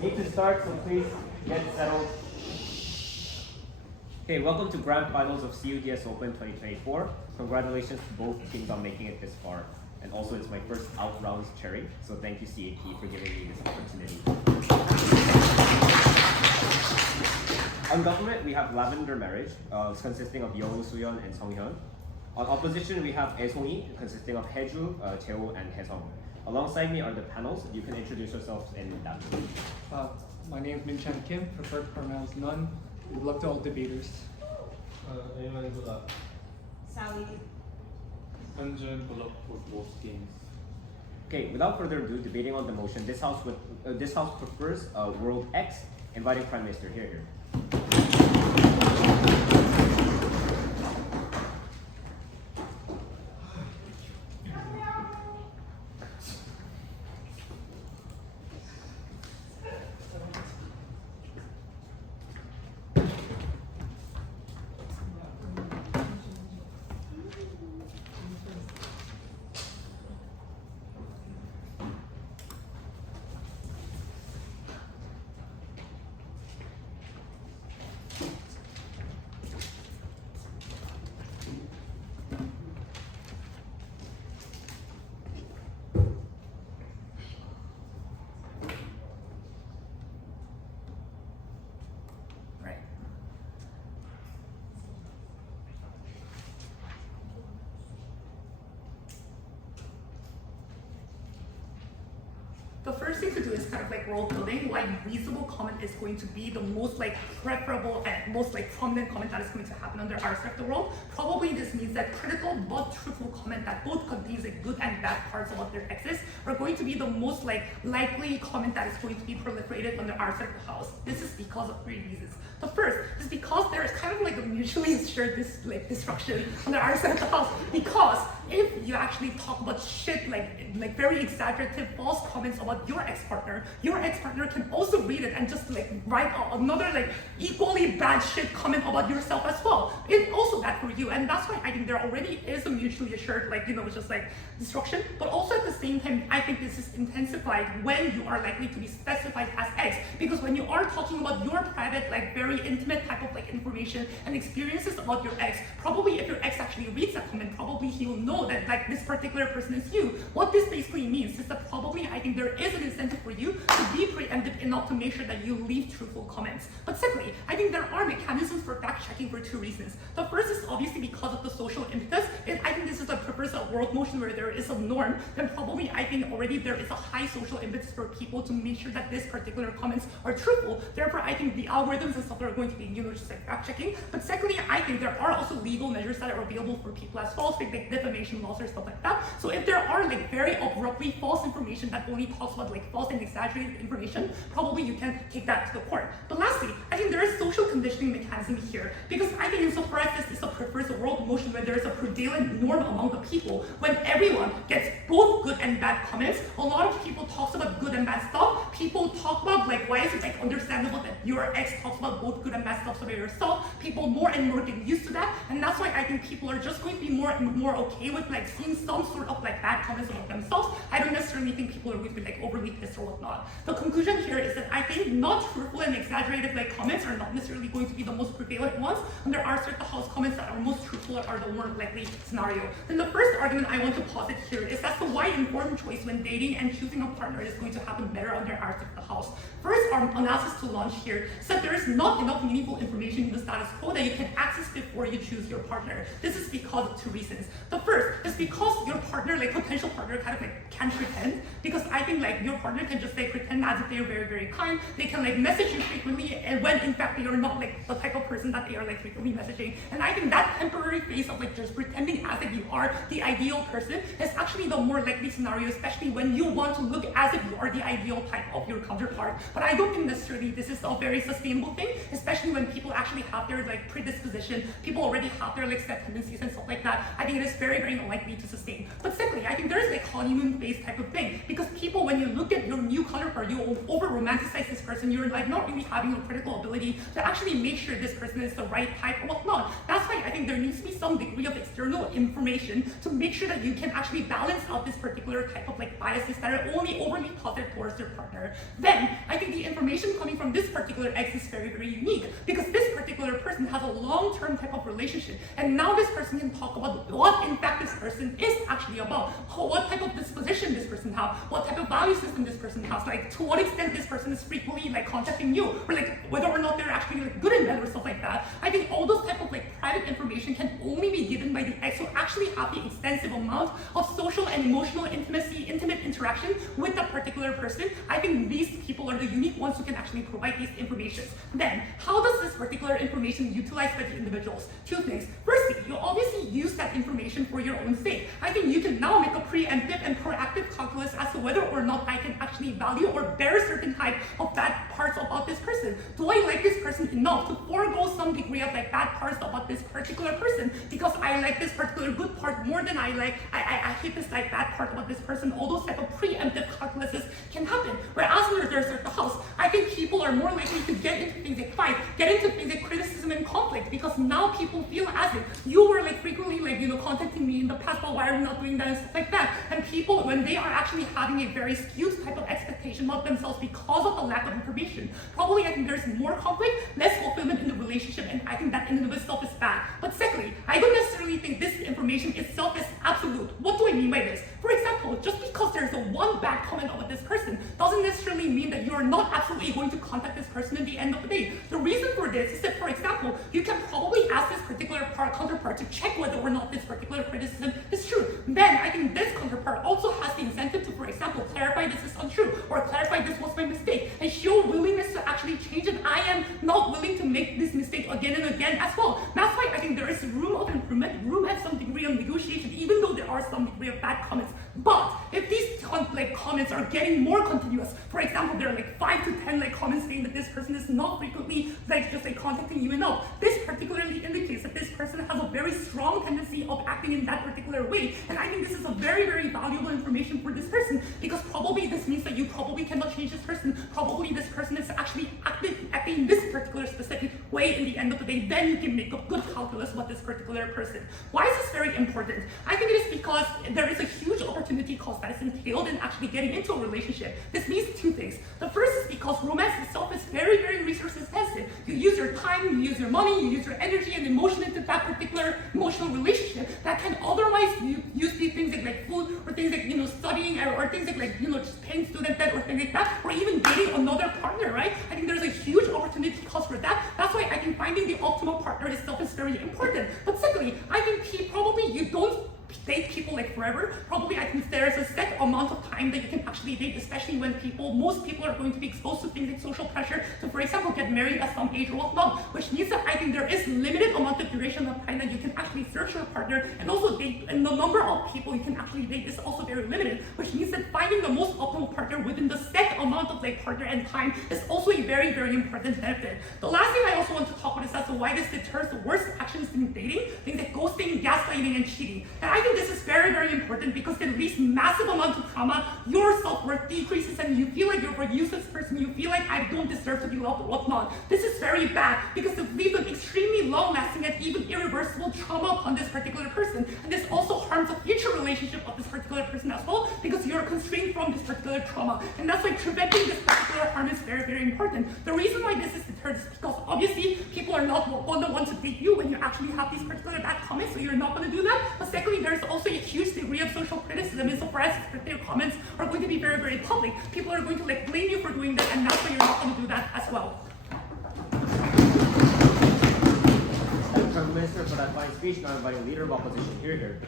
We need to start, so please get settled. Okay, welcome to Grand Finals of CUDS Open 2024. Congratulations to both teams on making it this far. And also, it's my first out rounds chairing, so thank you CAT for giving me this opportunity. On government, we have Lavender marriage, consisting of Youngwoo, Suhyun, and Sunghyun. On opposition, we have Aesongi, consisting of Haeju, Jaeoh, and Haeseong. Alongside me are the panels. You can introduce yourselves in that way. My name is Minchang Kim, preferred pronouns none. Good luck to all debaters. Raymond, good luck. Sally. Hyunjoon, good luck for both games. Okay, without further ado, debating on the motion, this house prefers World X, inviting Prime Minister here. The first thing to do is kind of like world building. Why reasonable comment is going to be the most like preferable and most like prominent comment that is going to happen under our side of the world. Probably this means that critical but truthful comment that both contains like good and bad parts about their exes are going to be the most like likely comment that is going to be proliferated under our side of the house. This is because of 3 reasons. The first is because there is kind of like a mutually assured destruction on the other side of the house. Because if you actually talk about shit like very exaggerative false comments about your ex-partner can also read it and just like write another like equally bad shit comment about yourself as well. It's also bad for you, and that's why I think there already is a mutually assured just like destruction. But also at the same time, I think this is intensified when you are likely to be specified as ex, because when you are talking about your private like very intimate type of like information and experiences about your ex, probably if your ex actually reads that comment, probably he will know that like this particular person is you. What this basically means is that probably I think there is an incentive for you to be preemptive enough to make sure that you leave truthful comments. But secondly, I think there are mechanisms for fact checking for 2 reasons. The first is obviously because of the social impetus. I think this is a purpose of world motion where there is a norm, then probably I think already there is a high social impetus for people to make sure that this particular comments are truthful. Therefore, I think the algorithms and stuff are going to be just like fact checking. But secondly, I think there are also legal measures that are available for people as false, like defamation laws or stuff like that. So if there are like very abruptly false information that only talks about like false and exaggerated information, probably you can take that to the court. But lastly, I think there is social conditioning mechanism here, because I think insofar as this is a prefers a world motion where there is a prevalent norm among the people, when everyone gets both good and bad comments, a lot of people talks about good and bad stuff. People talk about like why is it like understandable that your ex talks about both good and bad stuff about yourself. People more and more get used to that, and that's why I think people are just going to be more and more okay with like seeing some sort of like bad comments about themselves. I don't necessarily think people are going to be like overly pissed or whatnot. The conclusion here is that I think not truthful and exaggerated like comments are not necessarily going to be the most prevalent ones, and there are certain house comments that are most truthful are the more likely scenario. Then the first argument I want to posit here is that the why informed choice when dating and choosing a partner is going to happen better under our side of the house. First, our analysis to launch here said there is not enough meaningful information in the status quo that you can access before you choose your partner. This is because of 2 reasons. The first is because your partner, like potential partner, kind of like can pretend, because I think like your partner can just like pretend as if they're very, very kind. They can like message you frequently, and when in fact you're not like the type of person that they are like frequently messaging. And I think that temporary phase of like just pretending as if you are the ideal person is actually the more likely scenario, especially when you want to look as if you are the ideal type of your counterpart. But I don't think necessarily this is a very sustainable thing, especially when people actually have their like predisposition, people already have their like set tendencies and stuff like that. I think it is very, very unlikely to sustain. But secondly, I think there is like honeymoon phase type of thing, because people, when you look at your new counterpart, you over romanticize this person. You're like not really having a critical ability to actually make sure this person is the right type or whatnot. That's why I think there needs to be some degree of external information to make sure that you can actually balance out this particular type of like biases that are only overly positive towards their partner. Then I think the information coming from this particular ex is very, very unique because this particular person has a long-term type of relationship, and now this person can talk about what in fact this person is actually about, what type of disposition this person has, what type of value system this person has, like to what extent this person is frequently like contacting you, or like whether or not they're actually like good in bed or stuff like that. I think all those type of like private information can only be given by the ex who actually have the extensive amount of social and emotional intimate interaction with that particular person. I think these people are the unique ones who can actually provide these information. Then, how does this particular information utilize by the individuals? Two things. Firstly, you obviously use that information for your own sake. I think you can now make a preemptive and proactive calculus as to whether or not I can actually value or bear certain type of bad parts about this person. Do I like this person enough to forego some degree of like bad parts about this particular person because I like this particular good part more than I hate this like bad part about this person? All those type of preemptive calculuses can happen. Whereas when there's like the house, I think people are more likely to get into things like fight, get into things like criticism and conflict, because now people feel as if you were like frequently like, you know, contacting me in the past, but why are you not doing that and stuff like that. And people, when they are actually having a very skewed type of expectation of themselves because of the lack of information, probably I think there's more conflict, less fulfillment in the relationship, and I think that in and of itself is bad. But secondly, I don't necessarily think this information itself is absolute. What do I mean by this? For example, just because there's a one bad comment about this person doesn't necessarily mean that you are not absolutely going to contact this person at the end of the day. The reason for this is that, for example, you can probably ask this particular counterpart to check whether or not this particular criticism is true. Then I think this counterpart also has the incentive to, for example, clarify this is untrue, or clarify this was my mistake, and show willingness to actually change, and I am not willing to make this mistake again and again as well. That's why I think there is room of improvement, room at some degree of negotiation, even though there are some degree of bad comments. But if these like comments are getting more continuous, for example, there are like 5 to 10 like comments saying that this person is not frequently like just like contacting you enough, this particularly indicates that this person has a very strong tendency of acting in that particular way. And I think this is a very, very valuable information for this person, because probably this means that you probably cannot change this person. Probably this person is actually acting this particular specific way in the end of the day. Then you can make a good calculus about this particular person. Why is this very important? I think it is because there is a huge opportunity cost that is entailed in actually getting into a relationship. This means two things. The first is because romance itself is very, very resource intensive. You use your time, you use your money, you use your energy and emotion into that particular emotional relationship that can otherwise use these things like food, or things like, you know, studying, or things like, you know, just paying student debt or things like that, or even dating another partner, right? I think there's a huge opportunity cost for that. That's why I think finding the optimal partner itself is very important. But secondly, I think probably you don't date people like forever. Probably I think there's a set amount of time that you can actually date, especially when most people are going to be exposed to things like social pressure to, for example, get married at some age or whatnot, which means that I think there is limited amount of duration of time that you can actually search your partner, and also date, and the number of people you can actually date is also very limited, which means that finding the most optimal partner within the set amount of like partner and time is also a very, very important benefit. The last thing I also want to talk about is as to why this deters the worst actions in dating, things like ghosting, gaslighting, and cheating. And I think this is very, very important because it leads massive amounts of trauma, your self-worth decreases, and you feel like you're a useless person, you feel like I don't deserve to be loved or whatnot. This is very bad because it leaves an extremely long-lasting and even irreversible trauma upon this particular person. And this also harms the future relationship of this particular person as well, because you're constrained from this particular trauma. And that's why preventing this particular harm is very, very important. The reason why this is deterred is because obviously people are not going to want to date you when you actually have these particular bad comments, so you're not going to do that. But secondly, there's also a huge degree of social criticism insofar as their comments are going to be very, very public. People are going to like blame you for doing that, and that's why you're not going to do that as well. Thank Prime Minister for that fine speech. Now inviting Leader of Opposition. Here.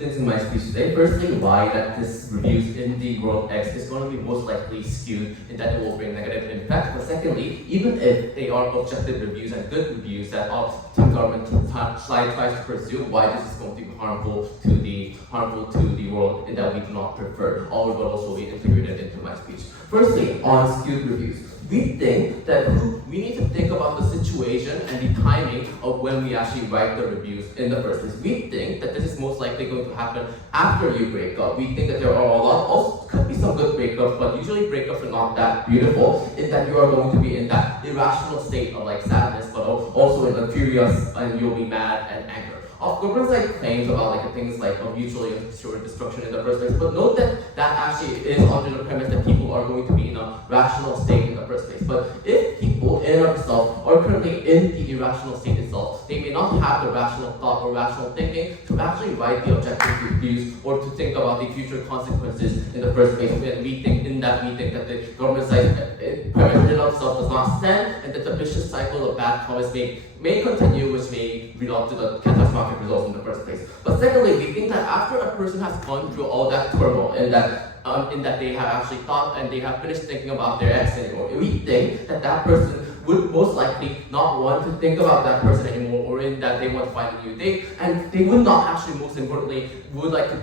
things in my speech today. Firstly, why that this reviews in the world X is going to be most likely skewed and that it will bring negative impact. But secondly, even if they are objective reviews and good reviews that our team government tries to pursue, why this is going to be harmful to the world and that we do not prefer. All will also be integrated into my speech. Firstly, on skewed reviews. We think that we need to think about the situation and the timing of when we actually write the reviews in the first place. We think that this is most likely going to happen after you break up. We think that there are a lot, also could be some good breakups, but usually breakups are not that beautiful in that you are going to be in that irrational state of like sadness, but also in the furious and you'll be mad and anger. Of course, like claims about like things like mutually assured destruction in the first place, but note that that actually is under the premise that people are going to be in a rational state in the first place. But if people in and of themselves are currently in the irrational state itself, they may not have the rational thought or rational thinking to actually write the objective reviews or to think about the future consequences in the first place. And we think that the government side premise in and of itself does not stand, and that the vicious cycle of bad comments may continue, which may result to the catastrophic results in the first place. But secondly, we think that after a person has gone through all that turmoil and that they have actually thought and they have finished thinking about their ex anymore, we think that that person would most likely not want to think about that person anymore, or in that they want to find a new date, and they would not actually, most importantly, would like to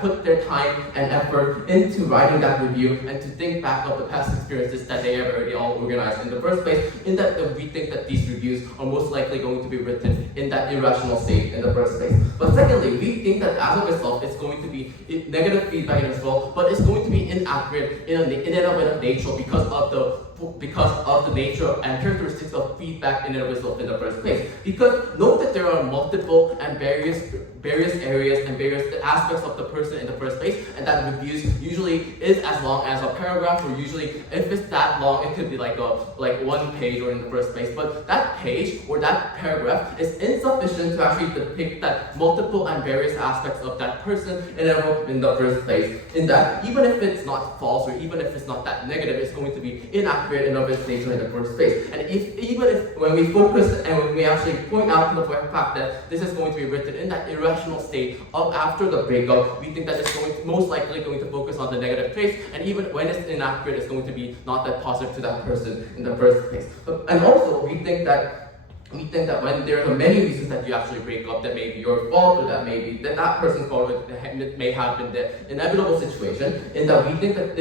put their time and effort into writing that review and to think back of the past experiences that they have already all organized in the first place. In that we think that these reviews are most likely going to be written in that irrational state in the first place. But secondly, we think that as of itself, it's going to be negative feedback in itself, but it's going to be inaccurate in and of nature because of the nature and characteristics of feedback in and of itself in the first place. Because note that there are multiple and various areas and various aspects of the person in the first place, and that reviews usually is as long as a paragraph, or usually if it's that long, it could be like one page or in the first place. But that page or that paragraph is insufficient to actually depict that multiple and various aspects of that person in the first place. In that, even if it's not false or even if it's not that negative, it's going to be inaccurate in of its nature in the first place. And even if when we focus and when we actually point out to the fact that this is going to be written in that irrational state of after the breakup, we think that it's most likely going to focus on the negative traits, and even when it's inaccurate, it's going to be not that positive to that person in the first place. And also, we think that when there are many reasons that you actually break up, that may be your fault or that that person's fault, it may have been the inevitable situation, in that we think that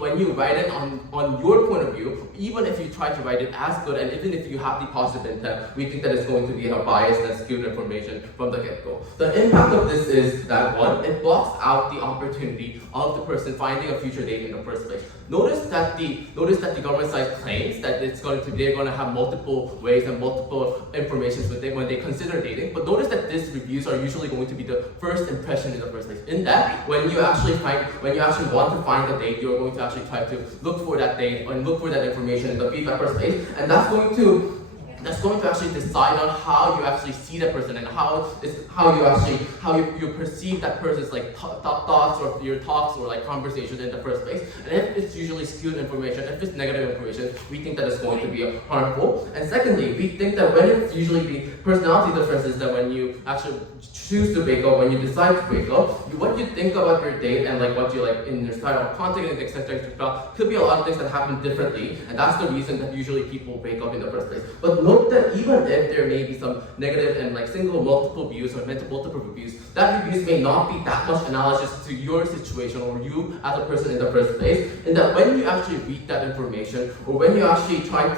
when you write it on your point of view, even if you try to write it as good and even if you have the positive intent, we think that it's going to be a biased and skewed information from the get-go. The impact of this is that one, it blocks out the opportunity of the person finding a future date in the first place. Notice that the government side claims that they're going to have multiple ways and multiple informations when they consider dating, but notice that these reviews are usually going to be the first impression in the first place. In that, when you actually want to find a date, you're going to actually try to look for that date and look for that information in the feedback first place, and that's going to actually decide on how you actually see that person and how you perceive that person's like thoughts or your talks or like conversations in the first place. And if it's usually skewed information, if it's negative information, we think that it's going to be harmful. And secondly, we think that when it's usually the personality differences, that when you actually choose to break up, when you decide to break up, what you think about your date and like what you like in your style of content and etc. could be a lot of things that happen differently, and that's the reason that usually people break up in the first place. But note that even if there may be some negative and like multiple views or multiple reviews, that reviews may not be that much analysis to your situation or you as a person in the first place, and that when you actually read that information or when you actually find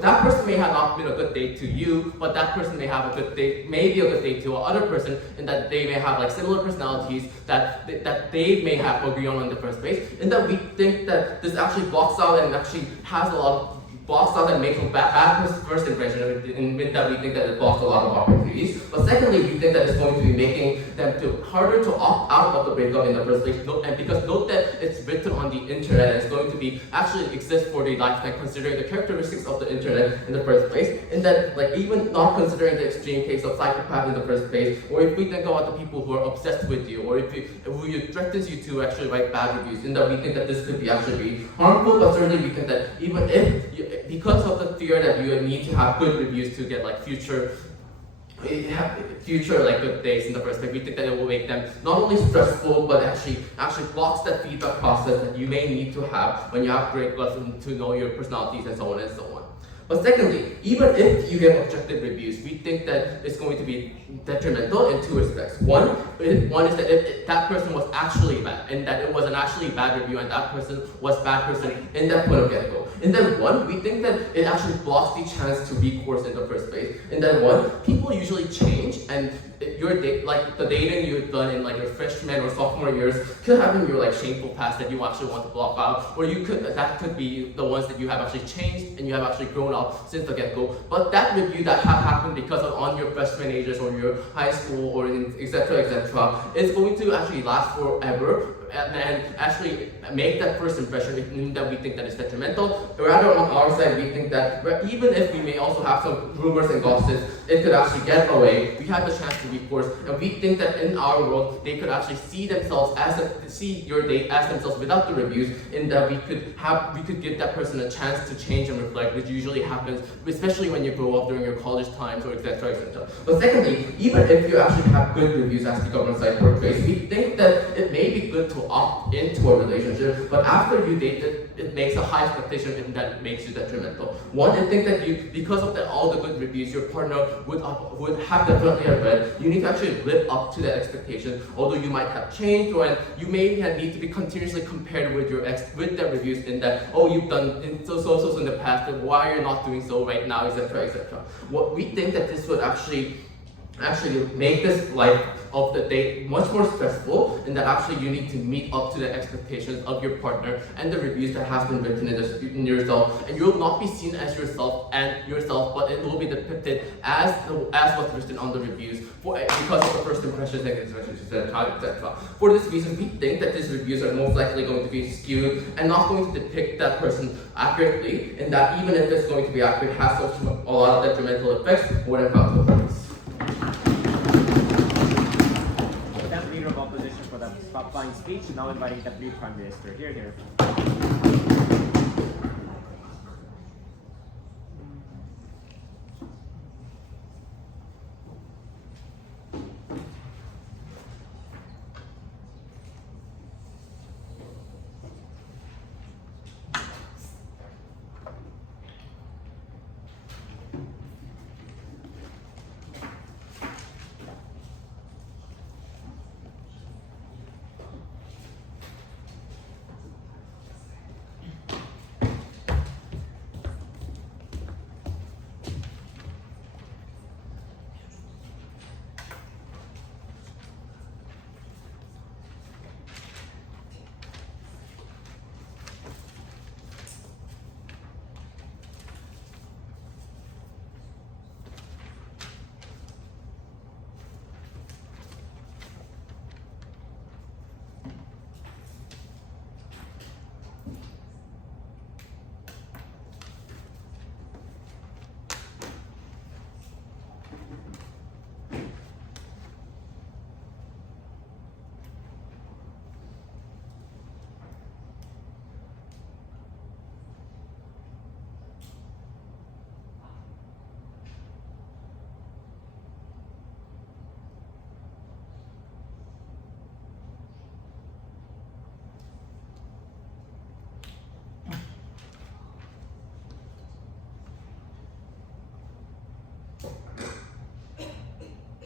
that person may have not been a good date to you, but that person may have a good date, maybe a good date to another person, and that they may have like similar personalities that they may have agree on in the first place, and that we think that this actually blocks out and actually has a lot of blocks out and makes a bad first impression, in that we think that it blocks a lot of opportunities. But secondly, we think that it's going to be making them harder to opt out of the breakup in the first place. Because note that it's written on the internet and it's going to be actually exist for the lifetime, considering the characteristics of the internet in the first place. And that like even not considering the extreme case of psychopath in the first place, or if we think about the people who are obsessed with you, or who threatens you to actually write bad reviews, in that we think that this could be actually be harmful. But certainly we think that even if because of the fear that you need to have good reviews to get like future future like good days in the first place. We think that it will make them not only stressful but actually blocks that feedback process that you may need to have when you have great lessons to know your personalities and so on and so on. But secondly, even if you get objective reviews, we think that it's going to be detrimental in two respects. One is that if that person was actually bad, and that it was an actually bad review, and that person was bad person in that point of get-go. In that one, we think that it actually blocks the chance to recourse in the first place. In that one, people usually change, and like the dating you've done in like your freshman or sophomore years could have been your like shameful past that you actually want to block out, or that could be the ones that you have actually changed and you have actually grown up since the get-go. But that review that have happened because of on your freshman ages or your high school or etc. is going to actually last forever and actually make that first impression that we think that is detrimental. Rather, on our side, we think that even if we may also have some rumors and gossips, it could actually get away. We have the chance to recourse, and we think that in our world, they could actually see themselves see your date as themselves without the reviews. In that we could give that person a chance to change and reflect, which usually happens, especially when you grow up during your college times or etc. But secondly, even if you actually have good reviews as the government side portrays, we think that it may be good to opt into a relationship, but after you date it makes a high expectation and that makes you detrimental. One, I think that because of all the good reviews your partner would have definitely have read, you need to actually live up to that expectation. Although you might have changed, or you may need to be continuously compared with your ex with their reviews in that, oh, you've done so in the past, and why are you not doing so right now, etc. What we think that this would actually make this life of the date much more stressful, and that actually you need to meet up to the expectations of your partner and the reviews that has been written in yourself, and you'll not be seen as yourself, but it will be depicted as what's written on the reviews because of the first impressions, etc. For this reason, we think that these reviews are most likely going to be skewed and not going to depict that person accurately, and that even if it's going to be accurate, it has a lot of detrimental effects when it comes to the purpose. Leader of opposition for that top-line speech, now inviting Deputy Prime Minister. Here.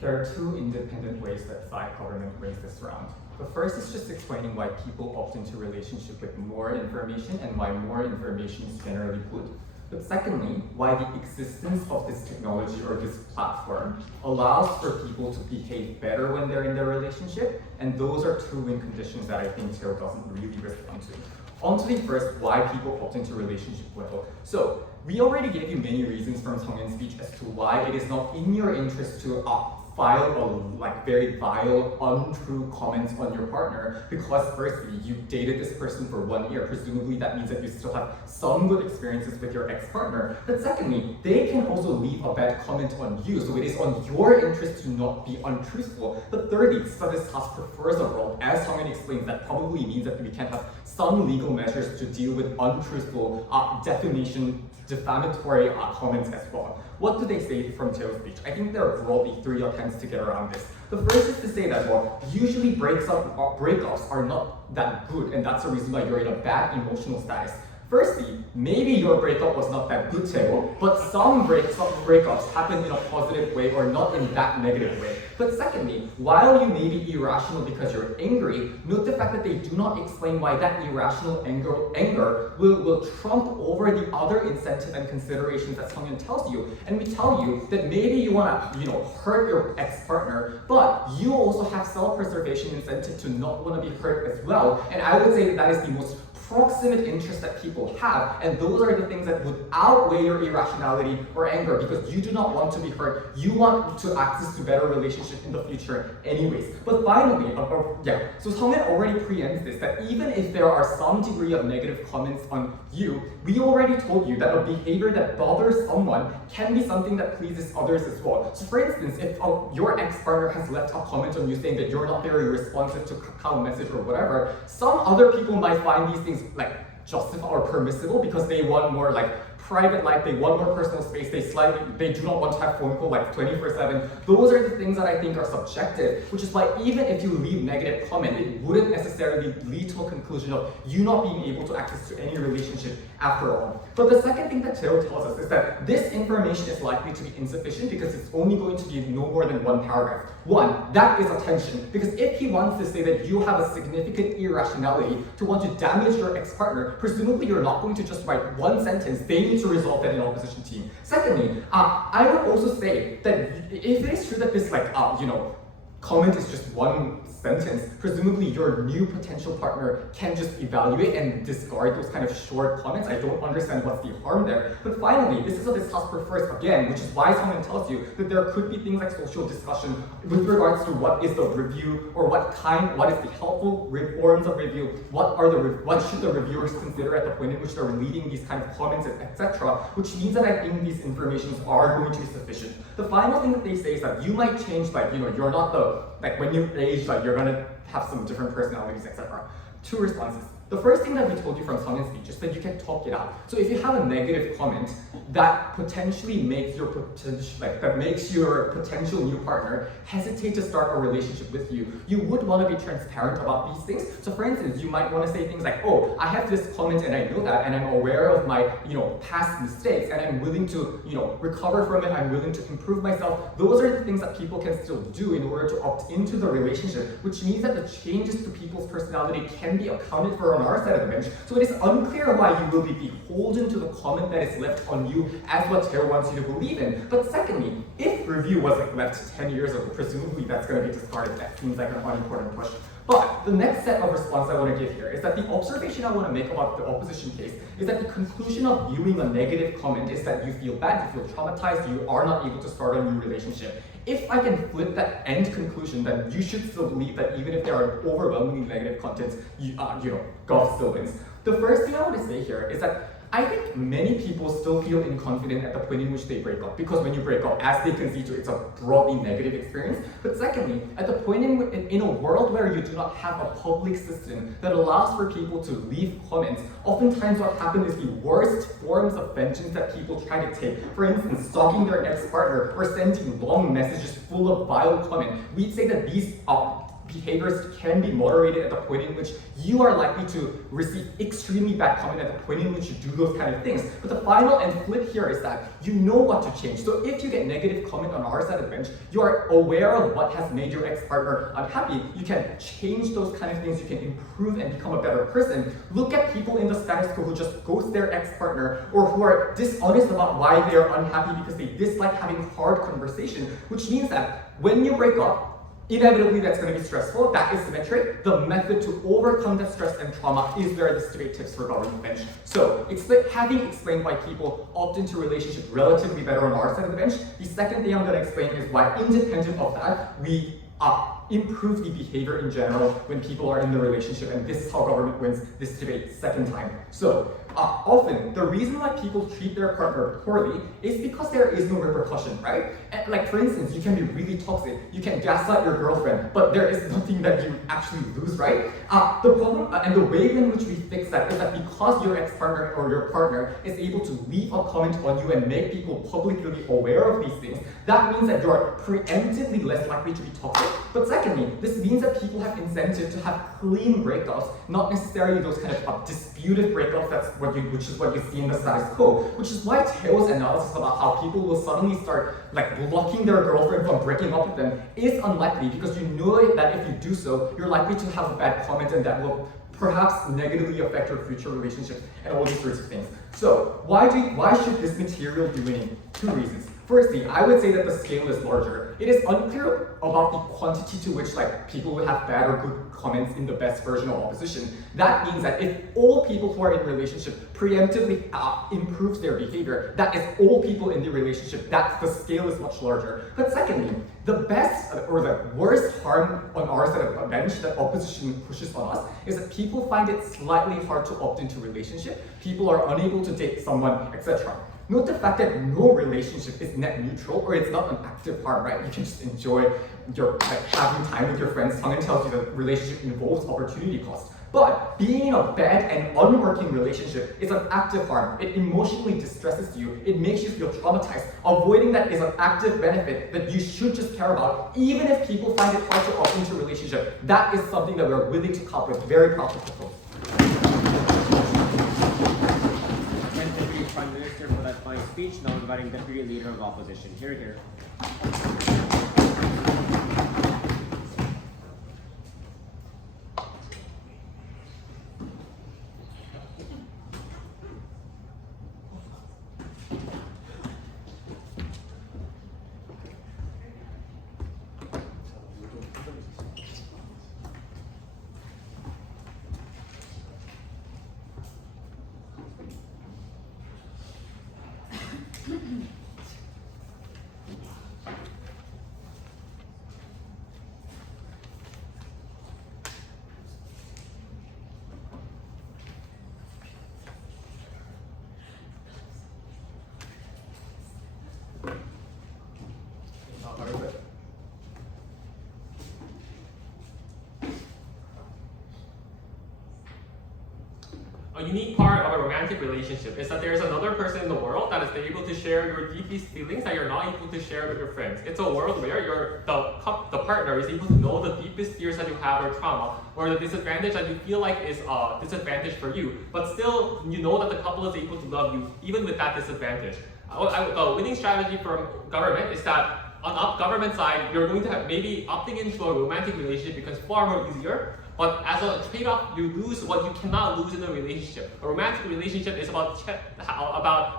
There are two independent ways that Thai government brings this around. The first is just explaining why people opt into relationship with more information and why more information is generally good. But secondly, why the existence of this technology or this platform allows for people to behave better when they're in their relationship, and those are two win conditions that I think Jaeoh doesn't really respond to. On to the first, why people opt into relationship well. So, we already gave you many reasons from Sunghyun's speech as to why it is not in your interest to file very vile, untrue comments on your partner, because firstly, you dated this person for 1 year. Presumably that means that you still have some good experiences with your ex-partner. But secondly, they can also leave a bad comment on you, so it is on your interest to not be untruthful. But thirdly, Studies Task prefers a world, as Sunghyun explains, that probably means that we can have some legal measures to deal with untruthful defamatory comments as well. What do they say from Jaeoh's speech? I think there are broadly 3 attempts to get around this. The first is to say that, well, usually breakups are not that good, and that's the reason why you're in a bad emotional status. Firstly, maybe your breakup was not that good, Jaeoh, but some breakups happen in a positive way or not in that negative way. But secondly, while you may be irrational because you're angry, note the fact that they do not explain why that irrational anger will trump over the other incentive and considerations that Sunghyun tells you. And we tell you that maybe you want to, hurt your ex-partner, but you also have self-preservation incentive to not want to be hurt as well. And I would say that is the most proximate interest that people have, and those are the things that would outweigh your irrationality or anger, because you do not want to be hurt. You want to access to better relationship in the future anyways. But finally, so Sunghyun already preempts this, that even if there are some degree of negative comments on you, we already told you that a behavior that bothers someone can be something that pleases others as well. So for instance, if your ex-partner has left a comment on you saying that you're not very responsive to Kakao message or whatever, some other people might find these things like justifiable or permissible because they want more like private life, they want more personal space, they do not want to have phone call like 24/7. Those are the things that I think are subjective, which is why even if you leave negative comment, it wouldn't necessarily lead to a conclusion of you not being able to access to any relationship after all. But the second thing that Jaeoh tells us is that this information is likely to be insufficient because it's only going to be no more than 1 paragraph. One, that is attention, because if he wants to say that you have a significant irrationality to want to damage your ex-partner, presumably you're not going to just write 1 sentence, they need to resolve that in opposition team. Secondly, I would also say that if it is true that this comment is just 1 sentence, presumably your new potential partner can just evaluate and discard those kind of short comments. I don't understand what's the harm there. But finally, this is what this house prefers again, which is why someone tells you that there could be things like social discussion with regards to what is the review or what is the helpful forms of review, what should the reviewers consider at the point in which they're reading these kind of comments, etc. Which means that I think these informations are going to be sufficient. The final thing that they say is that you might change, you're not when you age, you're gonna have some different personalities, etc. 2 responses. The first thing that we told you from Sunghyun's speech is that you can talk it out. So if you have a negative comment that potentially makes your potential new partner hesitate to start a relationship with you, you would want to be transparent about these things. So for instance, you might want to say things like, oh, I have this comment and I know that, and I'm aware of my past mistakes, and I'm willing to recover from it, I'm willing to improve myself. Those are the things that people can still do in order to opt into the relationship, which means that the changes to people's personality can be accounted for on our side of the bench. So it is unclear why you will be beholden to the comment that is left on you as what Jaeoh wants you to believe in. But secondly, if review was left 10 years ago, presumably that's going to be discarded. That seems like an unimportant question. But the next set of response I want to give here is that the observation I want to make about the opposition case is that the conclusion of viewing a negative comment is that you feel bad, you feel traumatized, you are not able to start a new relationship. If I can flip that end conclusion, then you should still believe that even if there are overwhelmingly negative contents, golf still wins. The first thing I want to say here is that I think many people still feel inconfident at the point in which they break up, because when you break up, as they concede to, it's a broadly negative experience. But secondly, at the point in a world where you do not have a public system that allows for people to leave comments, oftentimes what happens is the worst forms of vengeance that people try to take. For instance, stalking their ex-partner or sending long messages full of vile comment. We'd say that these behaviors can be moderated at the point in which you are likely to receive extremely bad comment at the point in which you do those kind of things. But the final and flip here is that you know what to change. So if you get negative comment on our side of the bench, you are aware of what has made your ex-partner unhappy. You can change those kind of things. You can improve and become a better person. Look at people in the status quo who just ghost their ex-partner or who are dishonest about why they are unhappy because they dislike having hard conversation, which means that when you break up, inevitably that's going to be stressful. That is symmetric. The method to overcome that stress and trauma is where the straight tips for government bench. So having explained why people opt into relationship relatively better on our side of the bench, the second thing I'm going to explain is why, independent of that, we improve the behavior in general when people are in the relationship, and this is how government wins this debate second time. So often the reason why people treat their partner poorly is because there is no repercussion, right? And like for instance, you can be really toxic, you can gaslight your girlfriend, but there is nothing that you actually lose, right? The problem and the way in which we fix that is that because your ex-partner or your partner is able to leave a comment on you and make people publicly aware of these things, that means that you're preemptively less likely to be toxic. But secondly, this means that people have incentive to have clean breakups, not necessarily those kind of disputed breakups, which is what you see in the status quo, which is why Jaeoh's analysis about how people will suddenly start like blocking their girlfriend from breaking up with them is unlikely, because you know that if you do so, you're likely to have a bad comment and that will perhaps negatively affect your future relationship and all these sorts of things. So why should this material be winning? Two reasons. Firstly, I would say that the scale is larger. It is unclear about the quantity to which like people would have bad or good comments in the best version of opposition. That means that if all people who are in a relationship preemptively improves their behavior, that is all people in the relationship, that the scale is much larger. But secondly, the best or the worst harm on our side of the bench that opposition pushes on us is that people find it slightly hard to opt into a relationship. People are unable to date someone, etc. Note the fact that no relationship is net neutral, or it's not an active harm, right? You can just enjoy your having time with your friends. Sunghyun tells you that relationship involves opportunity cost. But being in a bad and unworking relationship is an active harm. It emotionally distresses you. It makes you feel traumatized. Avoiding that is an active benefit that you should just care about, even if people find it hard to opt into a relationship. That is something that we're willing to cope with. Very proud to propose. Deputy Prime Minister for that fine speech. Now inviting Deputy Leader of Opposition. Here, here. A unique part of a romantic relationship is that there is another person in the world that is able to share your deepest feelings that you're not able to share with your friends. It's a world where the partner is able to know the deepest fears that you have or trauma, or the disadvantage that you feel like is a disadvantage for you, but still you know that the couple is able to love you even with that disadvantage. The winning strategy from government is that on the government side, you're going to have maybe opting into a romantic relationship becomes far more easier. But as a trade-off, you lose what you cannot lose in a relationship. A romantic relationship is about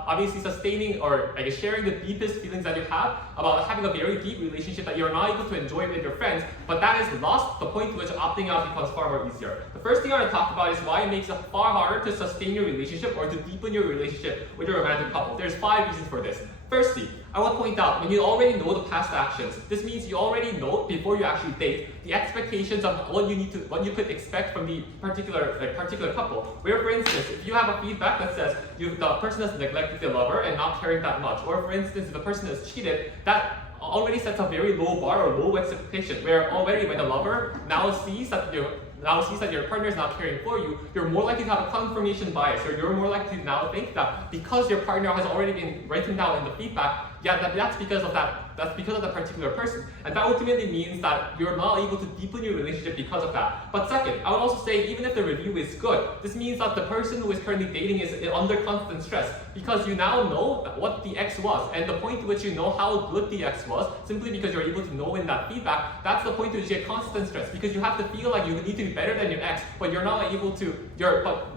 obviously sustaining or sharing the deepest feelings that you have, about having a very deep relationship that you're not able to enjoy with your friends, but that is lost, the point to which opting out becomes far more easier. The first thing I want to talk about is why it makes it far harder to sustain your relationship or to deepen your relationship with your romantic couple. There's 5 reasons for this. Firstly, I want to point out, when you already know the past actions, this means you already know before you actually date the expectations of what you could expect from the particular couple. Where, for instance, if you have a feedback that says the person has neglected their lover and not caring that much, or for instance, if the person has cheated, that already sets a very low bar or low expectation. Where already when the lover now sees that your partner is not caring for you, you're more likely to have a confirmation bias, or you're more likely to now think that because your partner has already been written down in the feedback, that's because of that particular person. And that ultimately means that you're not able to deepen your relationship because of that. But second, I would also say, even if the review is good, this means that the person who is currently dating is under constant stress, because you now know what the ex was, and the point to which you know how good the ex was, simply because you're able to know in that feedback, that's the point to which you get constant stress, because you have to feel like you need to be better than your ex, but you're not able to,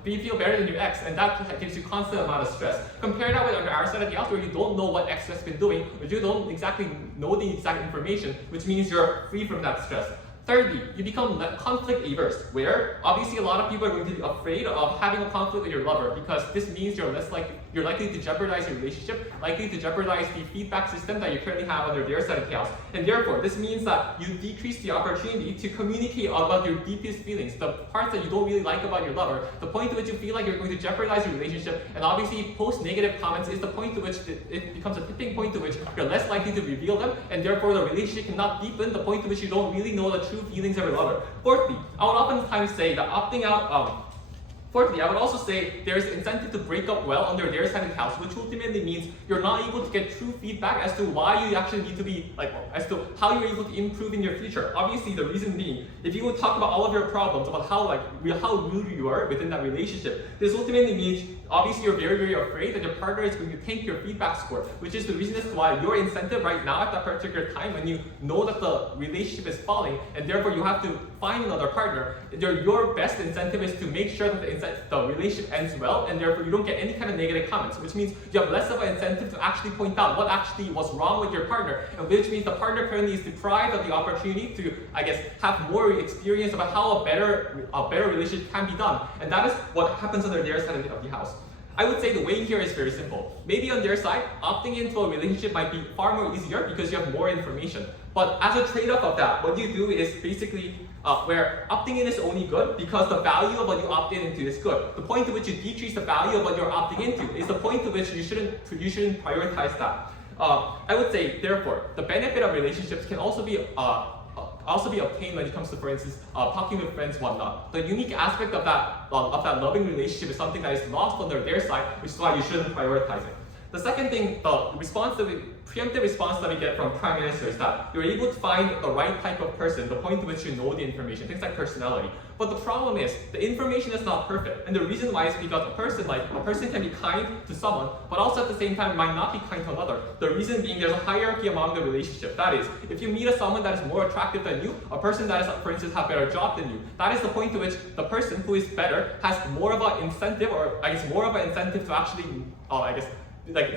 you feel better than your ex, and that gives you constant amount of stress. Compare that with our side of the house, where you don't know what ex has been doing, but you don't exactly know the exact information, which means you're free from that stress. Thirdly, you become conflict averse, where obviously a lot of people are going to be afraid of having a conflict with your lover because this means you're likely to jeopardize your relationship, likely to jeopardize the feedback system that you currently have under their side of chaos. And therefore, this means that you decrease the opportunity to communicate about your deepest feelings, the parts that you don't really like about your lover, the point to which you feel like you're going to jeopardize your relationship, and obviously post negative comments is the point to which it becomes a tipping point to which you're less likely to reveal them, and therefore the relationship cannot deepen, the point to which you don't really know the true feelings of your lover. Fourthly, I would oftentimes say that opting out, Fourthly, I would also say there's incentive to break up well under their side of the house, which ultimately means you're not able to get true feedback as to why you actually need to be, as to how you're able to improve in your future. Obviously, the reason being, if you would talk about all of your problems, about how rude you are within that relationship, this ultimately means, obviously you're very, very afraid that your partner is going to tank your feedback score, which is the reason as to why your incentive right now at that particular time when you know that the relationship is falling, and therefore you have to find another partner, your best incentive is to make sure that the relationship ends well, and therefore you don't get any kind of negative comments, which means you have less of an incentive to actually point out what actually was wrong with your partner, and which means the partner currently is deprived of the opportunity to, have more experience about how a better relationship can be done, and that is what happens under their side of the house. I would say the way here is very simple. Maybe on their side, opting into a relationship might be far more easier because you have more information. But as a trade-off of that, what you do is basically where opting in is only good because the value of what you opt into is good. The point to which you decrease the value of what you're opting into is the point to which you shouldn't prioritize that. I would say, therefore, the benefit of relationships can also be obtained when it comes to, for instance, talking with friends, whatnot. The unique aspect of that loving relationship is something that is lost under their side, which is why you shouldn't prioritize it. The second thing, the preemptive response that we get from Prime Minister is that you're able to find the right type of person, the point to which you know the information, things like personality. But the problem is, the information is not perfect. And the reason why is because a person can be kind to someone, but also at the same time might not be kind to another. The reason being there's a hierarchy among the relationship. That is, if you meet someone that is more attractive than you, a person that is, for instance, have better job than you, that is the point to which the person who is better has more of an incentive, or more of an incentive to actually,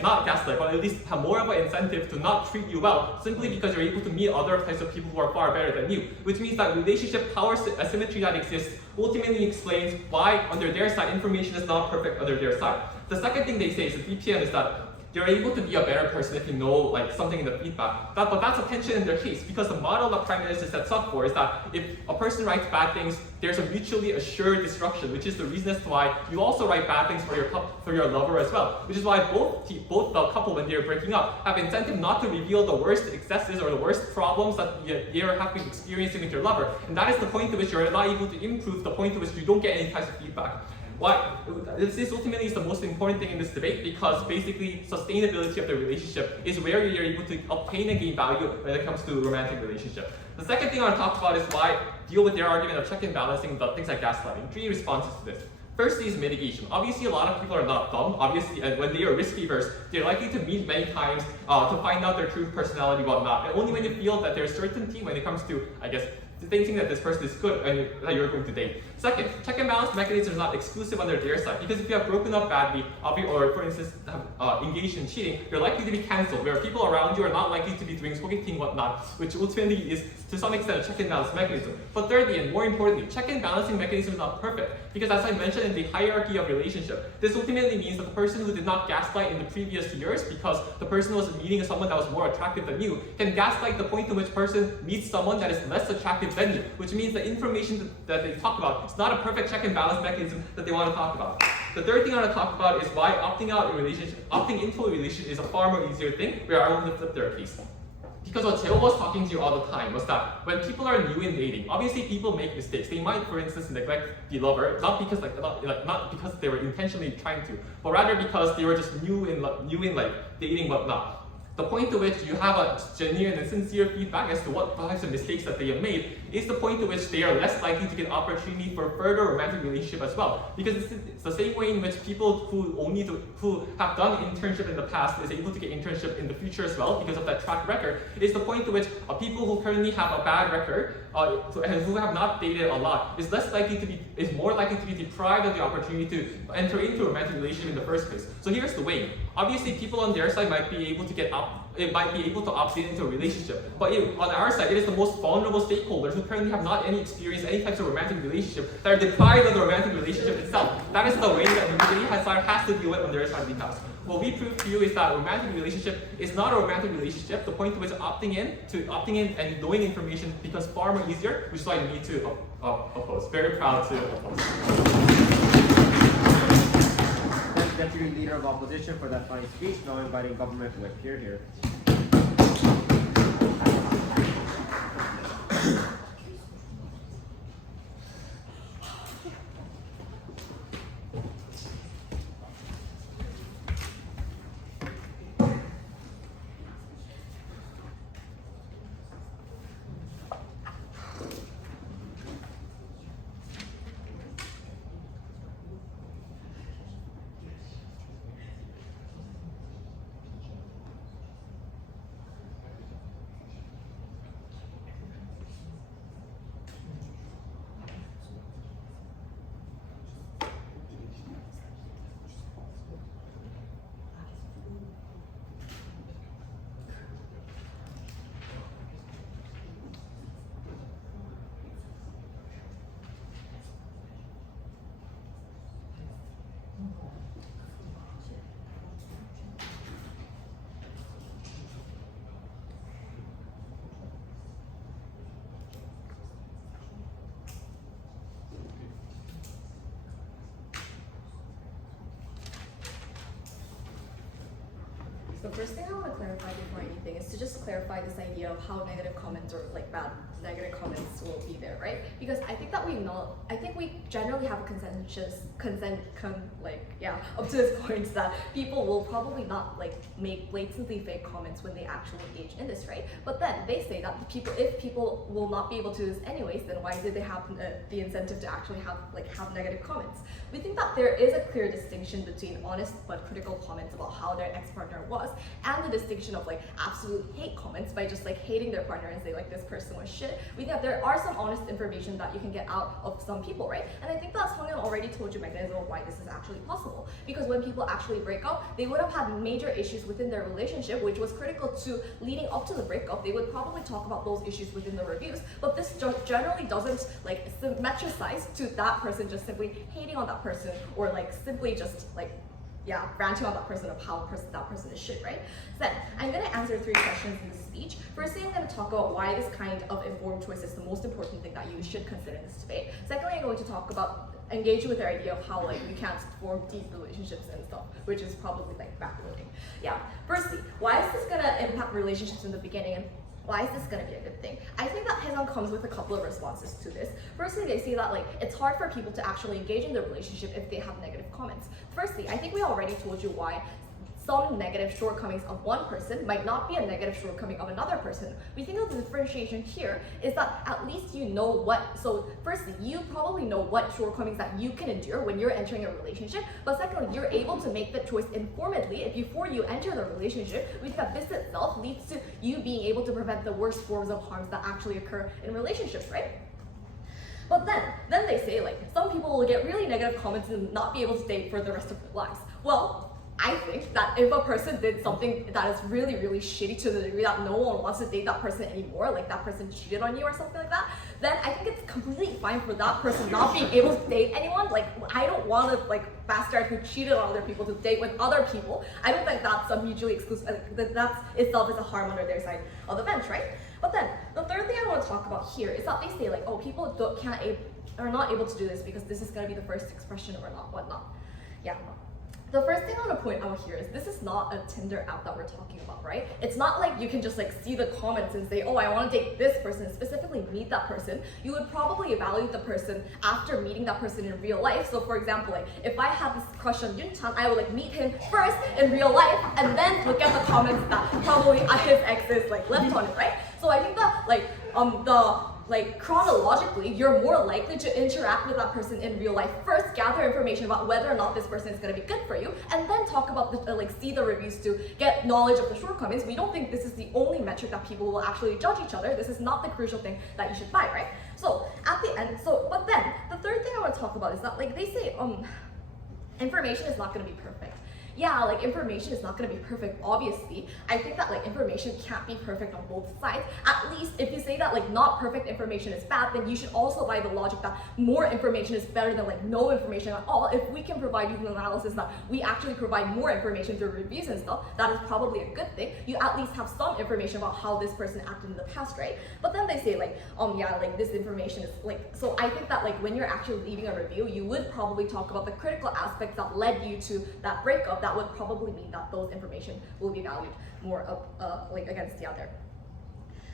not gaslight, but at least have more of an incentive to not treat you well, simply because you're able to meet other types of people who are far better than you. Which means that relationship power asymmetry that exists ultimately explains why, under their side, information is not perfect under their side. The second thing they say is the BPM is that you're able to be a better person if you know something in the feedback. But that's a tension in their case, because the model that Prime Minister sets up for is that if a person writes bad things, there's a mutually assured destruction, which is the reason as to why you also write bad things for your lover as well. Which is why both the couple, when they're breaking up, have incentive not to reveal the worst excesses or the worst problems that you're having experiencing with your lover. And that is the point to which you're not able to improve, the point to which you don't get any types of feedback. Why? This ultimately is the most important thing in this debate, because basically sustainability of the relationship is where you're able to obtain and gain value when it comes to a romantic relationship. The second thing I want to talk about is why deal with their argument of check and balancing the things like gaslighting. 3 responses to this. Firstly is mitigation. Obviously, a lot of people are not dumb. Obviously, and when they are risk averse, they're likely to meet many times to find out their true personality, whatnot. And only when you feel that there's certainty when it comes to, thinking that this person is good and that you're going to date. Second, check and balance mechanisms are not exclusive on their side, because if you have broken up badly, or for instance, have engaged in cheating, you're likely to be cancelled, where people around you are not likely to be doing sogeting, whatnot, which ultimately is to some extent a check and balance mechanism. But thirdly, and more importantly, check and balancing mechanism is not perfect, because as I mentioned in the hierarchy of relationship, this ultimately means that the person who did not gaslight in the previous years because the person was meeting someone that was more attractive than you, can gaslight the point to which person meets someone that is less attractive than you, which means the information that they talk about is not a perfect check and balance mechanism that they want to talk about. The third thing I want to talk about is why opting into a relationship is a far more easier thing, where I want to flip their case. Because what Jaeoh was talking to you all the time was that when people are new in dating, obviously people make mistakes. They might, for instance, neglect the lover, not because not because they were intentionally trying to, but rather because they were just new in dating, whatnot. The point to which you have a genuine and sincere feedback as to what types of mistakes that they have made is the point to which they are less likely to get opportunity for further romantic relationship as well. Because it's the same way in which people who have done internship in the past is able to get internship in the future as well because of that track record. It's the point to which people who currently have a bad record and who have not dated a lot is more likely to be deprived of the opportunity to enter into a romantic relationship in the first place. So here's the way. Obviously, people on their side might be able to get it might be able to opt into a relationship. But on our side, it is the most vulnerable stakeholders who currently have not experienced any types of romantic relationship that are deprived of the romantic relationship itself. That is the way that the has to deal with on their side of the house. What we prove to you is that a romantic relationship is not a romantic relationship. The point to which opting in and knowing information becomes far more easier, which is why you need to oppose. Very proud to oppose. Deputy Leader of Opposition for that fine speech. Now inviting government to appear here. The first thing I want to clarify before anything is to just clarify this idea of how negative comments or like bad negative comments will be there, right? Because I think that we generally have a up to this point that people will probably not like make blatantly fake comments when they actually engage in this, right? But then they say that if people will not be able to do this anyways, then why did they have the incentive to actually have negative comments? We think that there is a clear distinction between honest but critical comments about how their ex-partner was, and the distinction of like absolute hate comments by just like hating their partner and say like this person was shit. We think that there are some honest information that you can get out of some people, right? And I think that Sunghyun already told you mechanism of why this is actually possible. Because when people actually break up, they would have had major issues within their relationship, which was critical to leading up to the breakup. They would probably talk about those issues within the reviews, but this generally doesn't like symmetricize to that person just simply hating on that person or like simply just like ranting on that person of how that person is shit, right? So then, I'm gonna answer 3 questions in this speech. Firstly, I'm gonna talk about why this kind of informed choice is the most important thing that you should consider in this debate. Secondly, I'm going to talk about engaging with the idea of how like we can't form deep relationships and stuff, which is probably like backloading. Yeah. Firstly, why is this gonna impact relationships in the beginning, and why is this going to be a good thing? I think that Haeseong comes with a couple of responses to this. Firstly, they say that like it's hard for people to actually engage in the relationship if they have negative comments. Firstly, I think we already told you why some negative shortcomings of one person might not be a negative shortcoming of another person. We think that the differentiation here is that at least you know what, so firstly, you probably know what shortcomings that you can endure when you're entering a relationship, but secondly, you're able to make the choice informedly before you enter the relationship. We think that this itself leads to you being able to prevent the worst forms of harms that actually occur in relationships, right? But then they say like, some people will get really negative comments and not be able to date for the rest of their lives. Well, I think that if a person did something that is really, really shitty to the degree that no one wants to date that person anymore, like that person cheated on you or something like that, then I think it's completely fine for that person not being able to date anyone. Like, I don't want a bastard who cheated on other people to date with other people. I don't think that's a mutually exclusive, that itself is a harm under their side of the bench, right? But then, the third thing I want to talk about here is that they say like, oh, people are not able to do this because this is going to be the first expression or not, whatnot. Yeah. The first thing I want to point out here is this is not a Tinder app that we're talking about, right? It's not like you can just like see the comments and say, oh, I want to date this person, specifically meet that person. You would probably evaluate the person after meeting that person in real life. So for example, like if I have this crush on Minchang, I would like meet him first in real life and then look at the comments that probably his exes like left on it, right? So I think that chronologically, you're more likely to interact with that person in real life. First, gather information about whether or not this person is going to be good for you, and then talk about see the reviews to get knowledge of the shortcomings. We don't think this is the only metric that people will actually judge each other. This is not the crucial thing that you should buy, right? So at the end, but then the third thing I want to talk about is that like they say, information is not going to be perfect. yeah, like information is not going to be perfect, obviously. I think that like information can't be perfect on both sides. At least if you say that like not perfect information is bad, then you should also buy the logic that more information is better than like no information at all. If we can provide you an analysis that we actually provide more information through reviews and stuff, that is probably a good thing. You at least have some information about how this person acted in the past, right? But then they say like, yeah, like this information is like, so I think that like when you're actually leaving a review, you would probably talk about the critical aspects that led you to that breakup. That would probably mean that those information will be valued more like against the other.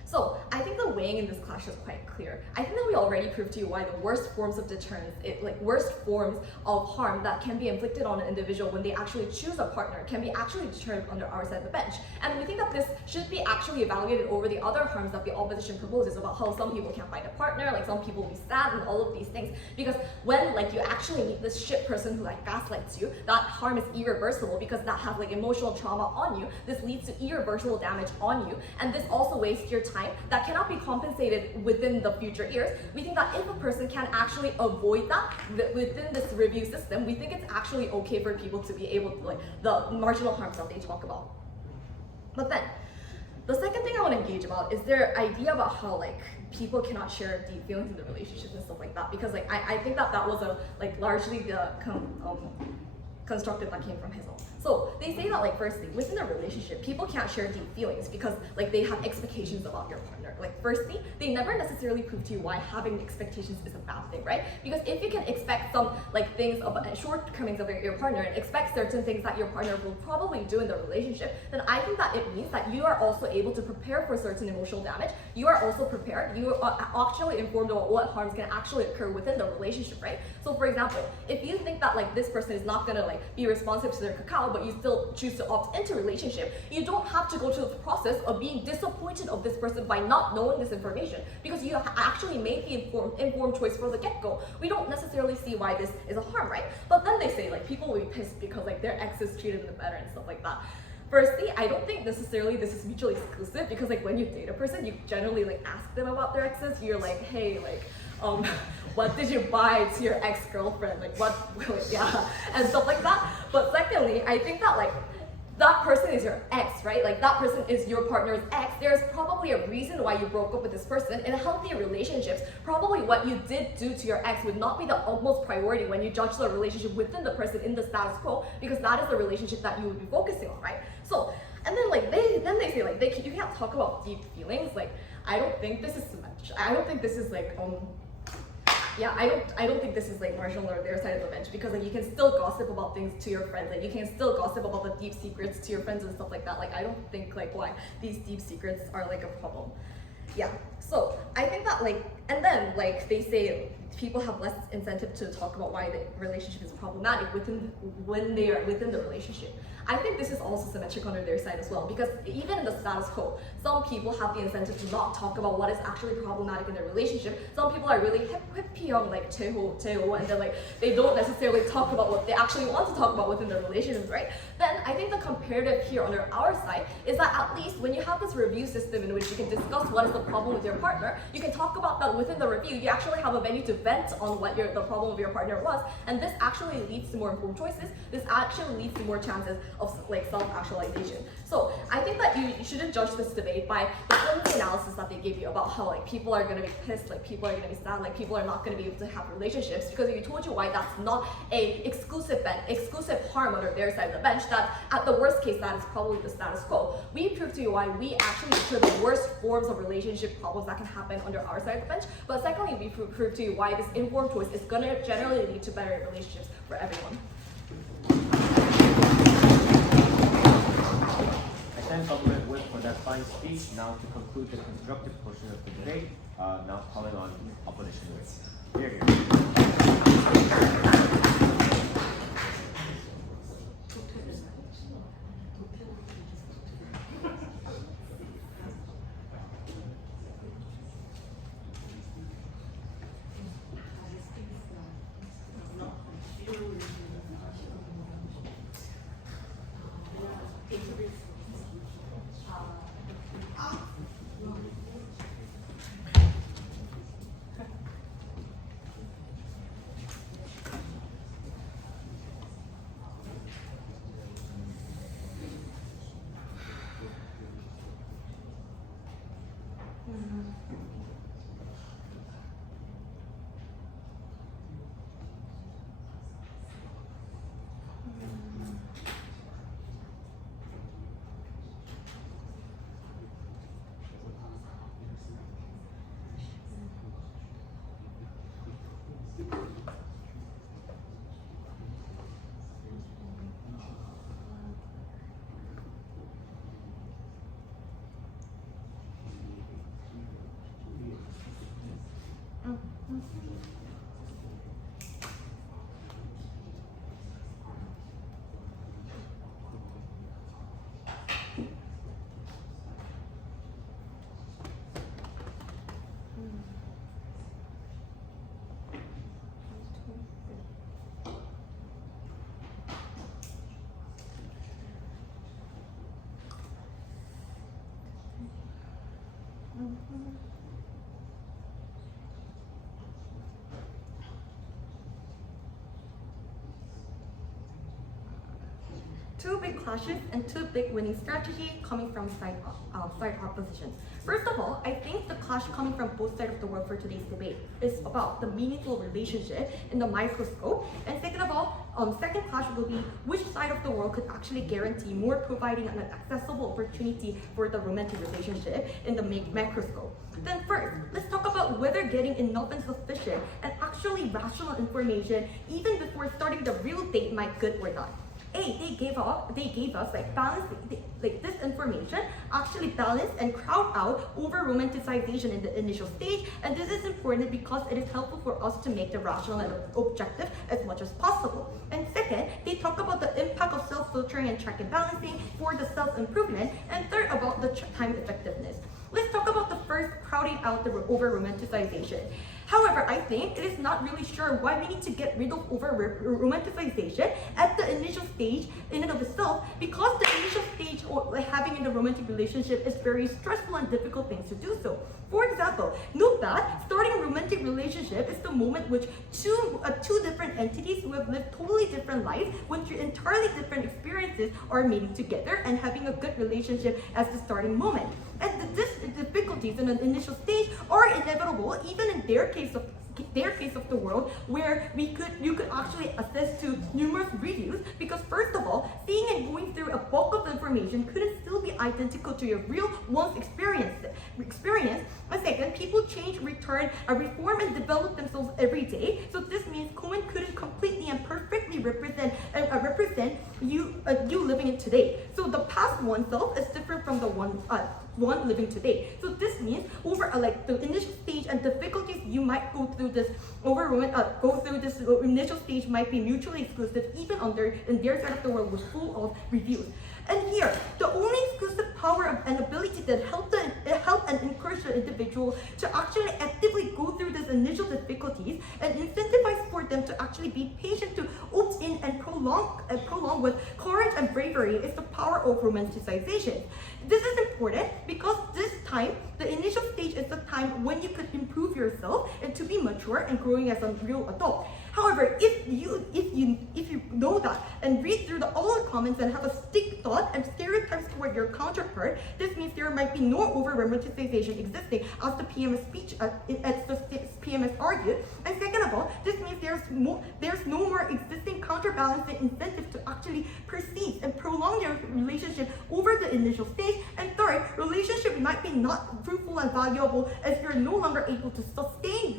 So I think the weighing in this clash is quite clear. I think that we already proved to you why the worst forms of deterrence, worst forms of harm that can be inflicted on an individual when they actually choose a partner can be actually deterred under our side of the bench. And we think that this should be actually evaluated over the other harms that the opposition proposes about how some people can't find a partner, like some people will be sad and all of these things. Because when like you actually meet this shit person who like gaslights you, that harm is irreversible because that has like emotional trauma on you. This leads to irreversible damage on you, and this also wastes your time that cannot be compensated within the future years. We think that if a person can actually avoid that within this review system, we think it's actually okay for people to be able to like the marginal harms that they talk about. But then the second thing I want to engage about is their idea about how like people cannot share deep feelings in the relationship and stuff like that, because like I think that was a like largely the constructed that came from Haeseong. So they say that like firstly, within a relationship, people can't share deep feelings because like they have expectations about your partner. Like firstly, they never necessarily prove to you why having expectations is a bad thing, right? Because if you can expect some like things about shortcomings of your partner and expect certain things that your partner will probably do in the relationship, then I think that it means that you are also able to prepare for certain emotional damage. You are also prepared. You are actually informed about what harms can actually occur within the relationship, right? So for example, if you think that like this person is not gonna like be responsive to their cacao, but you still choose to opt into a relationship, you don't have to go through the process of being disappointed of this person by not knowing this information, because you actually made the informed choice from the get-go. We don't necessarily see why this is a harm, right? But then they say like people will be pissed because like their exes treated them better and stuff like that. Firstly, I don't think necessarily this is mutually exclusive, because like when you date a person, you generally like ask them about their exes. You're like, hey, like what did you buy to your ex-girlfriend? Like what, yeah, and stuff like that. But secondly, I think that like that person is your ex, right? Like that person is your partner's ex. There's probably a reason why you broke up with this person. In healthy relationships, probably what you did do to your ex would not be the utmost priority when you judge the relationship within the person in the status quo, because that is the relationship that you would be focusing on, right? So, and then like they say like you can't talk about deep feelings. Like I don't think this is symmetric. I don't think this is like yeah, I don't think this is like marginal or their side of the bench, because like you can still gossip about things to your friends, like you can still gossip about the deep secrets to your friends and stuff like that. Like I don't think like why these deep secrets are like a problem. Yeah, so I think that like, and then like they say people have less incentive to talk about why the relationship is problematic when they are within the relationship. I think this is also symmetric under their side as well, because even in the status quo, some people have the incentive to not talk about what is actually problematic in their relationship. Some people are really hippie like Jaeoh, and then like they don't necessarily talk about what they actually want to talk about within their relationships, right? Then I think the comparative here under our side is that at least when you have this review system in which you can discuss what is the problem with your partner, you can talk about that within the review. You actually have a venue to vent on what the problem of your partner was, and this actually leads to more informed choices. This actually leads to more chances of like self-actualization. So I think that you shouldn't judge this debate by the flimsy analysis that they give you about how like people are gonna be pissed, like people are gonna be sad, like people are not gonna be able to have relationships, because we told you why that's not a exclusive harm under their side of the bench, that at the worst case that is probably the status quo. We proved to you why we actually ensure the worst forms of relationship problems that can happen under our side of the bench. But secondly, we proved to you why this informed choice is gonna generally lead to better relationships for everyone. I thank Government Whip for that fine speech. Now to conclude the constructive portion of the debate, now calling on opposition Whip. Here, Two big clashes and two big winning strategies coming from side oppositions. First of all, I think the clash coming from both sides of the world for today's debate is about the meaningful relationship in the microscope. And second of all, second clash will be which side of the world could actually guarantee more providing an accessible opportunity for the romantic relationship in the macroscope. Then first, let's talk about whether getting enough and sufficient and actually rational information even before starting the real date might good or not. They gave us like balance, like this information actually balance and crowd out over romanticization in the initial stage, and this is important because it is helpful for us to make the rational and objective as much as possible. And second, they talk about the impact of self-filtering and check and balancing for the self-improvement, and third about the time effectiveness. Let's talk about the first, crowding out the over-romanticization. However, I think it is not really sure why we need to get rid of over-romanticization at the initial stage in and of itself, because the initial stage or like having in a romantic relationship is very stressful and difficult things to do so. For example, note that starting a romantic relationship is the moment which two different entities who have lived totally different lives with entirely different experiences are meeting together and having a good relationship as the starting moment. And the difficulties in an initial stage are inevitable, even in their case of the world, where you could actually access to numerous reviews, because first of all, seeing and going through a bulk of information couldn't still be identical to your real one's experience. And second, people change, reform and develop themselves every day. So this means Cohen couldn't completely and perfectly represent you living in today. So the past oneself is different from the one living today. So this means over like the initial stage and difficulties you might go through this initial stage might be mutually exclusive, even in their side of the world was full of reviews. And here, the only exclusive power and ability that help and encourage the individual to actually actively go through these initial difficulties and incentivize for them to actually be patient to opt in and prolong with courage and bravery is the power of romanticization. This is important because this time, the initial stage is the time when you could improve yourself and to be mature and growing as a real adult. However, if you know that and read through all the comments and have a stick thought and stereotypes toward your counterpart, this means there might be no over-romanticization existing, as the PMS argued. And second of all, this means there's no more existing counterbalancing incentive to actually proceed and prolong your relationship over the initial stage. And third, relationship might be not fruitful and valuable as you're no longer able to sustain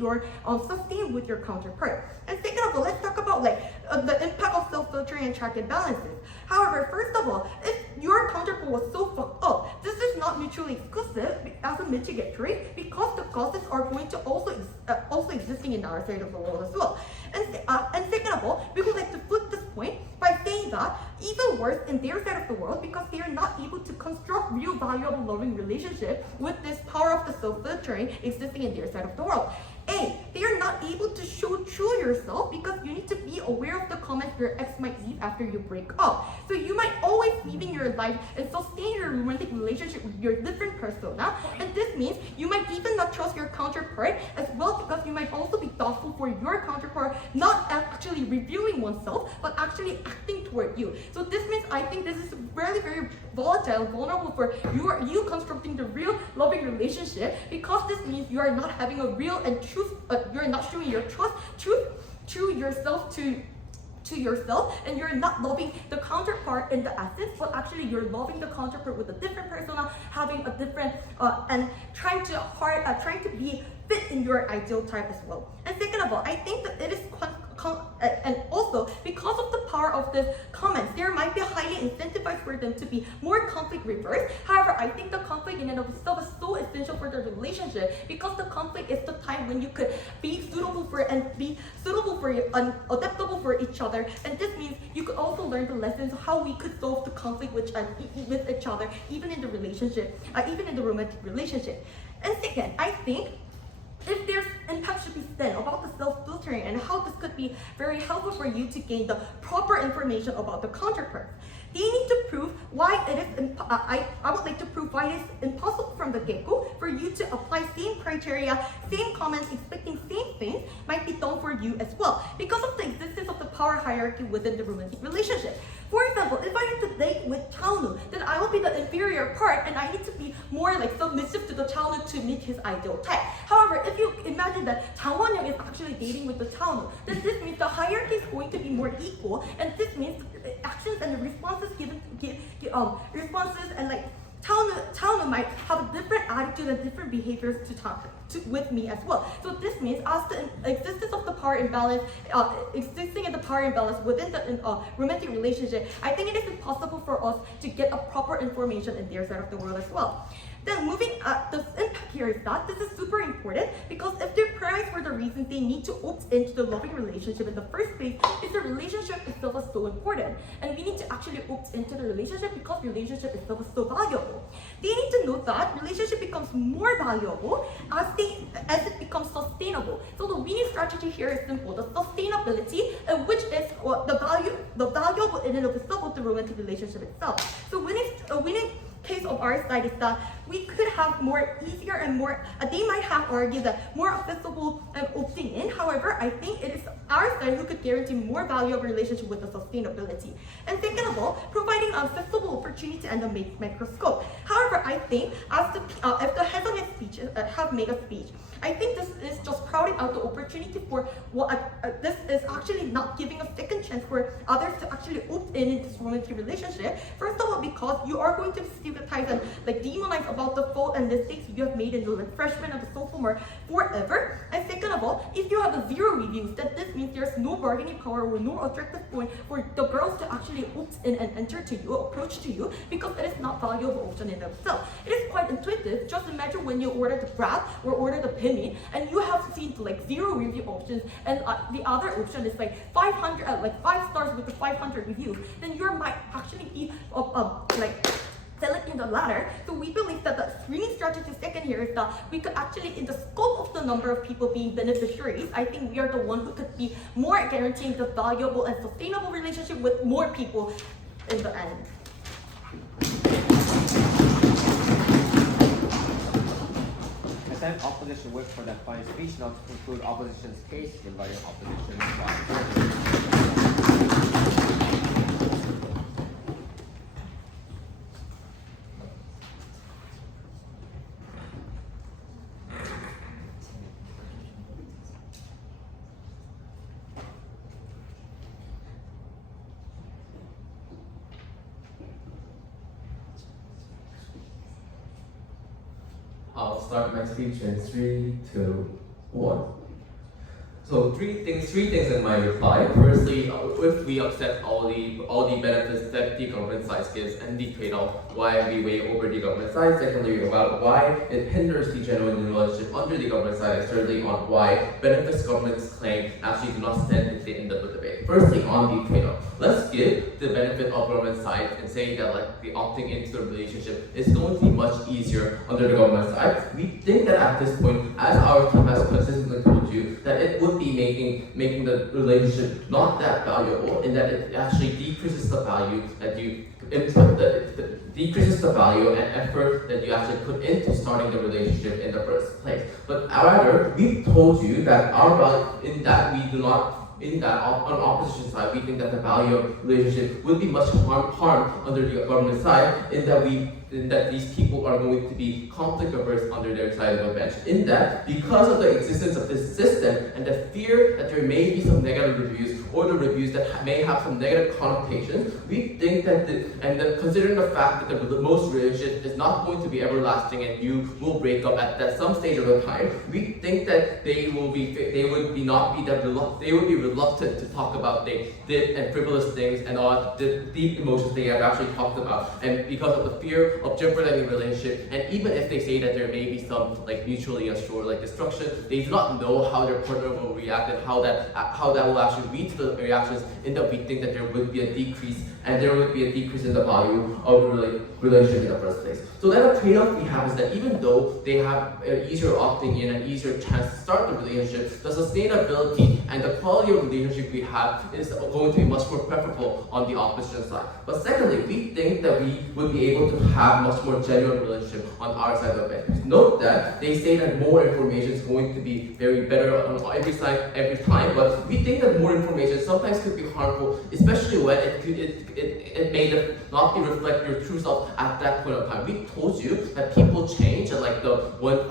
with your counterpart. And second of all, let's talk about the impact of self-filtering and check and balances. However, first of all, if your counterpart was so fucked up, this is not mutually exclusive as a mitigatory, because the causes are going to also existing in our side of the world as well. And second of all, we would like to flip this point by saying that even worse in their side of the world, because they are not able to construct real valuable loving relationship with this power of the self-filtering existing in their side of the world. They are not able to show true yourself because you need to be aware of the comments your ex might leave after you break up. So you might always live in your life and sustain your romantic relationship with your different persona, and this means you might even not trust your counterpart as well, because you might also be thoughtful for your counterpart, not actually reviewing oneself, but actually acting toward you. So this means I think this is really very volatile, vulnerable for you constructing the real loving relationship, because this means you are not having a real and you're not showing your truth to yourself to yourself, and you're not loving the counterpart in the essence, but actually you're loving the counterpart with a different persona, having a different and trying to be fit in your ideal type as well. And second of all, I think that it is and also because of the power of this comments, there might be highly incentivized for them to be more conflict reversed. However, I think the conflict in and of itself is so essential for the relationship, because the conflict is the time when you could be suitable for and adaptable for each other. And this means you could also learn the lessons of how we could solve the conflict with each other, even in the relationship, even in the romantic relationship. And second, I think if there's impact should be said about the self-filtering and how this could be very helpful for you to gain the proper information about the counterpart. They need to prove why it is, I would like to prove why it is impossible for from the get-go, for you to apply same criteria, same comments, expecting same things might be done for you as well, because of the existence of the power hierarchy within the romantic relationship. For example, if I need to date with Chaonu, then I will be the inferior part and I need to be more like submissive to the Chaonu to meet his ideal type. However, if you imagine that Changwon-young is actually dating with the Chaonu, then this means the hierarchy is going to be more equal, and this means the actions and the responses responses and like Chaonu might have a different attitude and different behaviors with me as well. So this means as the existence of the power imbalance, existing in the power imbalance within the romantic relationship, I think it is impossible for us to get a proper information in their side of the world as well. Then moving, the impact here is that this is super important, because if their parents were the reason they need to opt into the loving relationship in the first place, is the relationship itself is so important. And we need to actually opt into the relationship because relationship itself is so valuable. They need to know that relationship becomes more valuable as it becomes sustainable. So the winning strategy here is simple, the sustainability, which is the valuable in and of itself of the romantic relationship itself. So winning case of our side is that we could have more easier and more, they might have argued that more accessible opting in. However, I think it is our side who could guarantee more valuable relationship with the sustainability. And second of all, providing accessible opportunity and the microscope. However, I think as if the Haeseong speech have made a speech, I think this is just crowding out the opportunity for what this is actually not giving a second chance for others to actually opt in this romantic relationship. First of all, because you are going to stigmatize and like demonize about the fault and mistakes you have made in the freshman and the sophomore forever. And second of all, if you have a 0 reviews, then this means there's no bargaining power or no attractive point for the girls to actually opt in and enter to you, approach to you, because it is not valuable option in itself. It is quite intuitive. Just imagine when you order the grab or order the penny, and you have seen like 0 review options, and the other option is like 500, like 5 stars with the 500 reviews, then you might actually be like selecting the latter. So we believe that the screening strategy second here is that we could actually, in the scope of the number of people being beneficiaries, I think we are the one who could be more guaranteeing the valuable and sustainable relationship with more people in the end. I thank opposition whip for that fine speech. Now to conclude opposition's case, inviting opposition slide. I'll start my speech in 3, 2, 1. So three things in my reply. Firstly, if we accept all the benefits that the government side gives and the trade-off, why we weigh over the government side. Secondly, about why it hinders the genuine relationship under the government side, and thirdly, on why benefits government's claim actually do not stand in the debate. Firstly, on the trade-off, let's give the benefit of government side and say that like the opting into the relationship is going to be much easier under the government side. We think that at this point, as our team has consistently told you, that it would be making the relationship not that valuable, in that it actually decreases the value that you input, decreases the value and effort that you actually put into starting the relationship in the first place. But rather, we've told you that our value in that we do not. In that, on the opposition side, we think that the value of relationship would be much harmed under the government side, in that these people are going to be conflict averse under their side of the bench. In that, because of the existence of this system and the fear that there may be some negative reviews or the reviews that may have some negative connotations, we think that, considering the fact that the most relationship is not going to be everlasting and you will break up at some stage of the time, we think that they would be reluctant to talk about the deep and frivolous things and all the deep emotions they have actually talked about, and because of the fear of jeopardizing the relationship, and even if they say that there may be some like mutually assured like destruction, they do not know how their partner will react and how that will actually lead to the reactions, in that we think that there would be a decrease and there would be a decrease in the value of the relationship in the first place. So then the trade-off we have is that even though they have easier opting in and easier chance to start the relationship, the sustainability and the quality of relationship we have is going to be much more preferable on the opposition side. But secondly, we think that we would be able to have much more genuine relationship on our side of it. Note that they say that more information is going to be very better on every side every time, but we think that more information sometimes could be harmful, especially when it may not reflect your true self at that point of time. We told you that people change, and like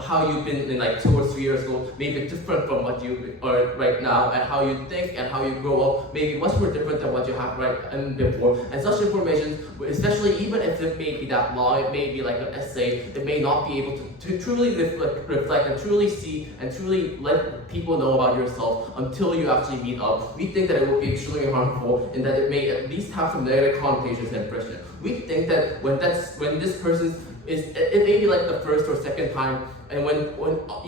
how you've been in like 2 or 3 years ago may be different from what you are right now, and how you think and how you grow up may be much more different than what you have right and before. And such information, especially even if it may be that long, it may be like an essay, it may not be able to truly reflect and truly see and truly let people know about yourself until you actually meet up. We think that it will be extremely harmful in that it may at least have some negative connotations and impression. We think that when this person it may be like the first or second time, and when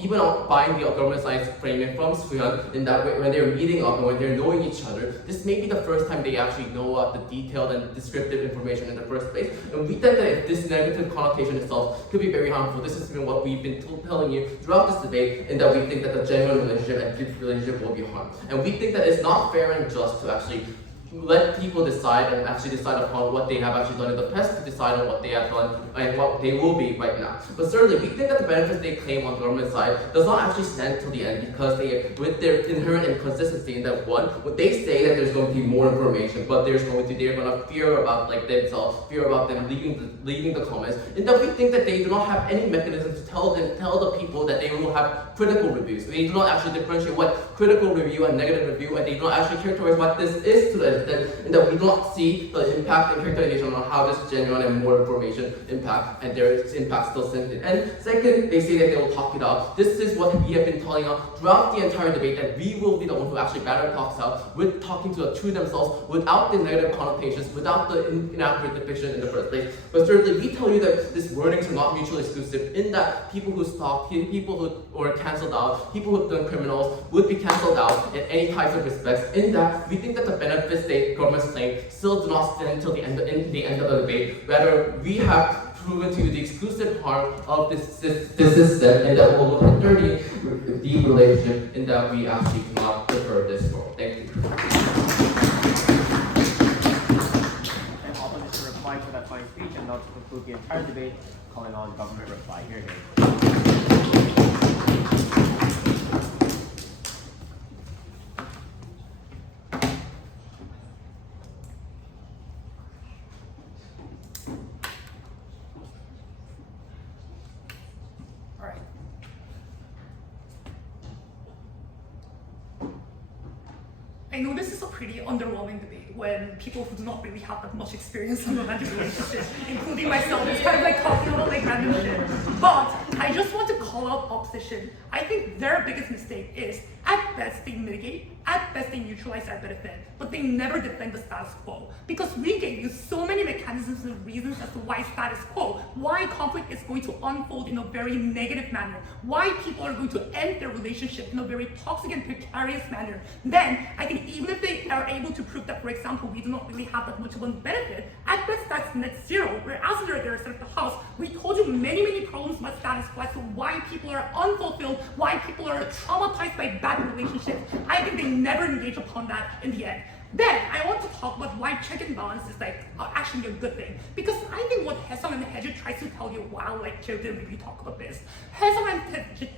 even buying the government science framing from Suhyun, in that way, when they're meeting up and when they're knowing each other, this may be the first time they actually know the detailed and descriptive information in the first place. And we think that if this negative connotation itself could be very harmful, this has been what we've been telling you throughout this debate, in that we think that the genuine relationship and deep relationship will be harmed. And we think that it's not fair and just to actually let people decide and actually decide upon what they have actually done in the past, to decide on what they have done and what they will be right now. But certainly, we think that the benefits they claim on the government side does not actually stand till the end, because they, with their inherent inconsistency in that one, when they say that there's going to be more information, but they're going to fear about like themselves, fear about them leaving the comments, and that we think that they do not have any mechanism to tell the people that they will have critical reviews. They do not actually differentiate what critical review and negative review, and they do not actually characterize what this is to them. And that we do not see the impact and characterization on how this genuine and more information impact, and there is impact still sent. And second, they say that they will talk it out. This is what we have been telling out throughout the entire debate, that we will be the one who actually better talks out with talking to the true themselves, without the negative connotations, without the inaccurate depiction in the first place. But certainly, we tell you that these wordings are not mutually exclusive, in that people who stalk, people who are cancelled out, people who have done criminals would be cancelled out in any types of respects. In that, we think that the benefits government's claim still do not stand until the end of the debate. Rather, we have proven to you the exclusive harm of this system, and that will hinder the relationship, in that we actually cannot defer this role. Thank you. And opposition reply to that fine speech, and now to conclude the entire debate, calling on government reply. Here. I know this is a pretty underwhelming debate when people who do not really have that much experience in romantic relationships, including myself, it's kind of like talking about like random shit. But I just want to call out opposition. I think their biggest mistake is, at best they mitigate, at best they neutralize their benefit, but they never defend the status quo. Because we gave you so many mechanisms and reasons as to why status quo, why conflict is going to unfold in a very negative manner, why people are going to end their relationship in a very toxic and precarious manner. Then, I think even if they are able to prove that, for example, we do not really have that much of a benefit, at best that's net zero. Whereas under the rest of the house, we told you many problems with status quo as to why people are unfulfilled, why people are traumatized by bad relationships. I think they never engage upon that in the end. Then I want to talk about why check and balance is like actually a good thing. Because I think what Haeseong and Haeju tries to tell you, wow, like Jaeoh didn't really talk about this. Haeseong and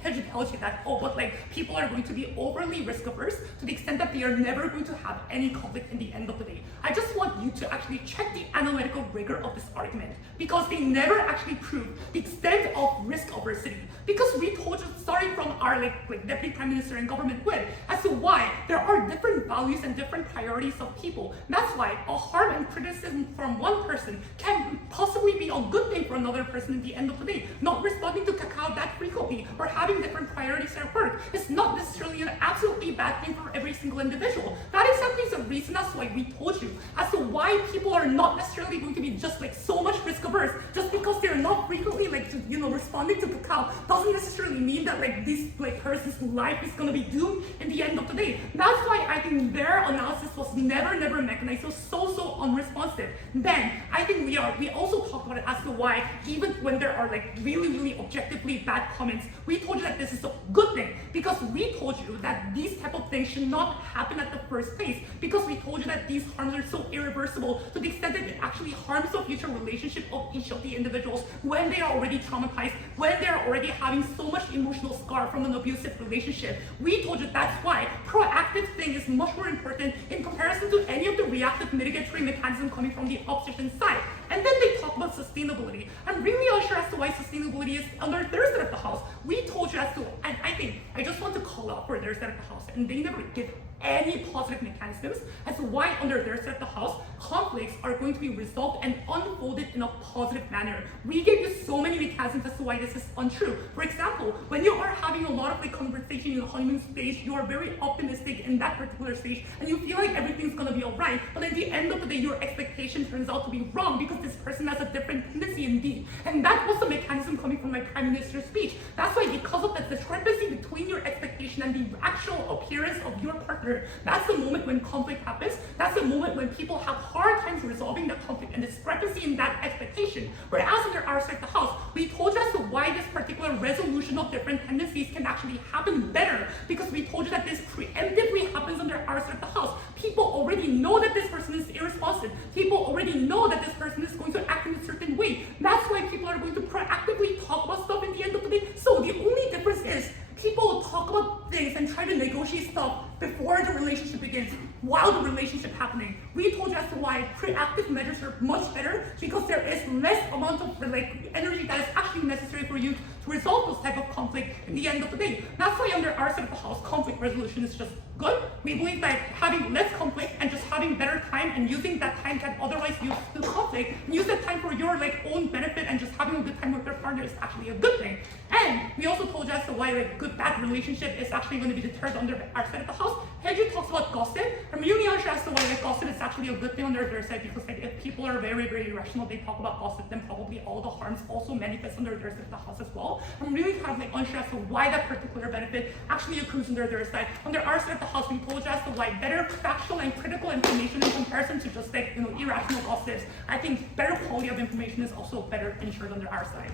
Haeju tells you that, oh, but like people are going to be overly risk averse to the extent that they are never going to have any conflict in the end of the day. I just want you to actually check the analytical rigor of this argument, because they never actually prove the extent of risk aversity. Because we told you, starting from our like Deputy Prime Minister and government whip, as to why there are different values and different priorities of people. That's why a harm and criticism from one person can possibly be a good thing for another person at the end of the day. Not responding to cacao that frequently or having different priorities at work is not necessarily an absolutely bad thing for every single individual. That exactly is the reason as why we told you as to why people are not necessarily going to be just like so much risk averse just because they're not frequently like responding to Kakao doesn't necessarily mean that like this like person's life is gonna be doomed in the end of the day. That's why I think their analysis was never mechanized, so unresponsive. Then I think we also talked about it as to why even when there are like really objectively bad comments, we told you that this is a good thing because we told you that these type of things should not happen at the first place, because we told you that these harms are so irreversible to the extent that it actually harms the future relationship of each of the individuals when they are already traumatized, when they're already having so much emotional scar from an abusive relationship. We told you that's why proactive thing is much more important in comparison to any of the reactive mitigatory mechanism coming from the opposition side. And then they talk about sustainability. I'm really unsure as to why sustainability is under their side of the house. We told you as to, and I just want to call out for their side of the house, and they never give any positive mechanisms as to why under their side of the house, conflicts are going to be resolved and unfolded in a positive manner. We gave you so many mechanisms as to why this is untrue. For example, when you are having a lot of like conversation in the honeymoon stage, you are very optimistic in that particular stage, and you feel like everything's gonna be alright, but at the end of the day, your expectation turns out to be wrong because this person has a different tendency indeed. And that was the mechanism coming from my Prime Minister's speech. That's why because of the discrepancy between your expectation and the actual appearance of your partner, that's the moment when conflict happens. That's the moment when people have hard times resolving the conflict and discrepancy in that expectation. Whereas under our side of the house, we told you as to why this particular resolution of different tendencies can actually happen better, because we told you that this preemptively happens under our side of the house. People already know that this person is irresponsive. People already know that this person is going to act in a certain way. That's why people are going to proactively talk about stuff in the end of the day. So the only difference is people will talk about things and try to negotiate stuff before the relationship begins, while the relationship happening. We told you as to why proactive measures are much better, because there is less amount of like energy that is actually necessary for you to resolve those type of conflict in the end of the day. That's why under our side of the house, conflict resolution is just good. We believe that having less conflict and just having better time and using that time that otherwise used to conflict, and use that time for your like own benefit and just having a good time with your partner is actually a good thing. And we also told you as to why like bad relationship is actually going to be deterred under our side of the house. Haeju talks about gossip. I'm really unsure as to why like gossip is actually a good thing under their side, because like if people are very irrational, they talk about gossip, then probably all the harms also manifest under their side of the house as well. I'm really kind of like unsure as to why that particular benefit actually accrues under their side. Under our side of the house, we told you as to why better factual and critical information in comparison to just like irrational gossips. I think better quality of information is also better ensured under our side.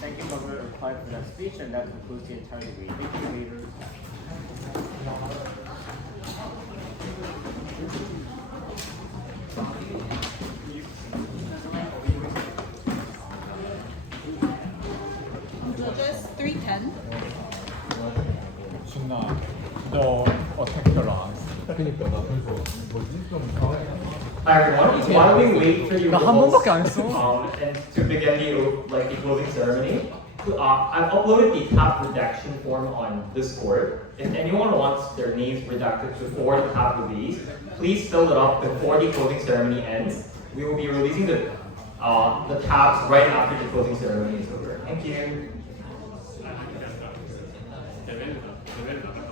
Thank you for your reply for that speech, and that concludes the entire debate. Thank you, leaders. Judges 310. 준아, 너 어떻게 별로 안 했어? 그니까 나 그래서 뭐지 좀 당황해. Hi everyone, why don't we wait for you 나 한 번밖에 안 했어. and to begin the closing ceremony. I've uploaded the tap redaction form on Discord. If anyone wants their names redacted before the tap release, please fill it up before the closing ceremony ends. We will be releasing the tabs right after the closing ceremony is over. Thank you. Lavender.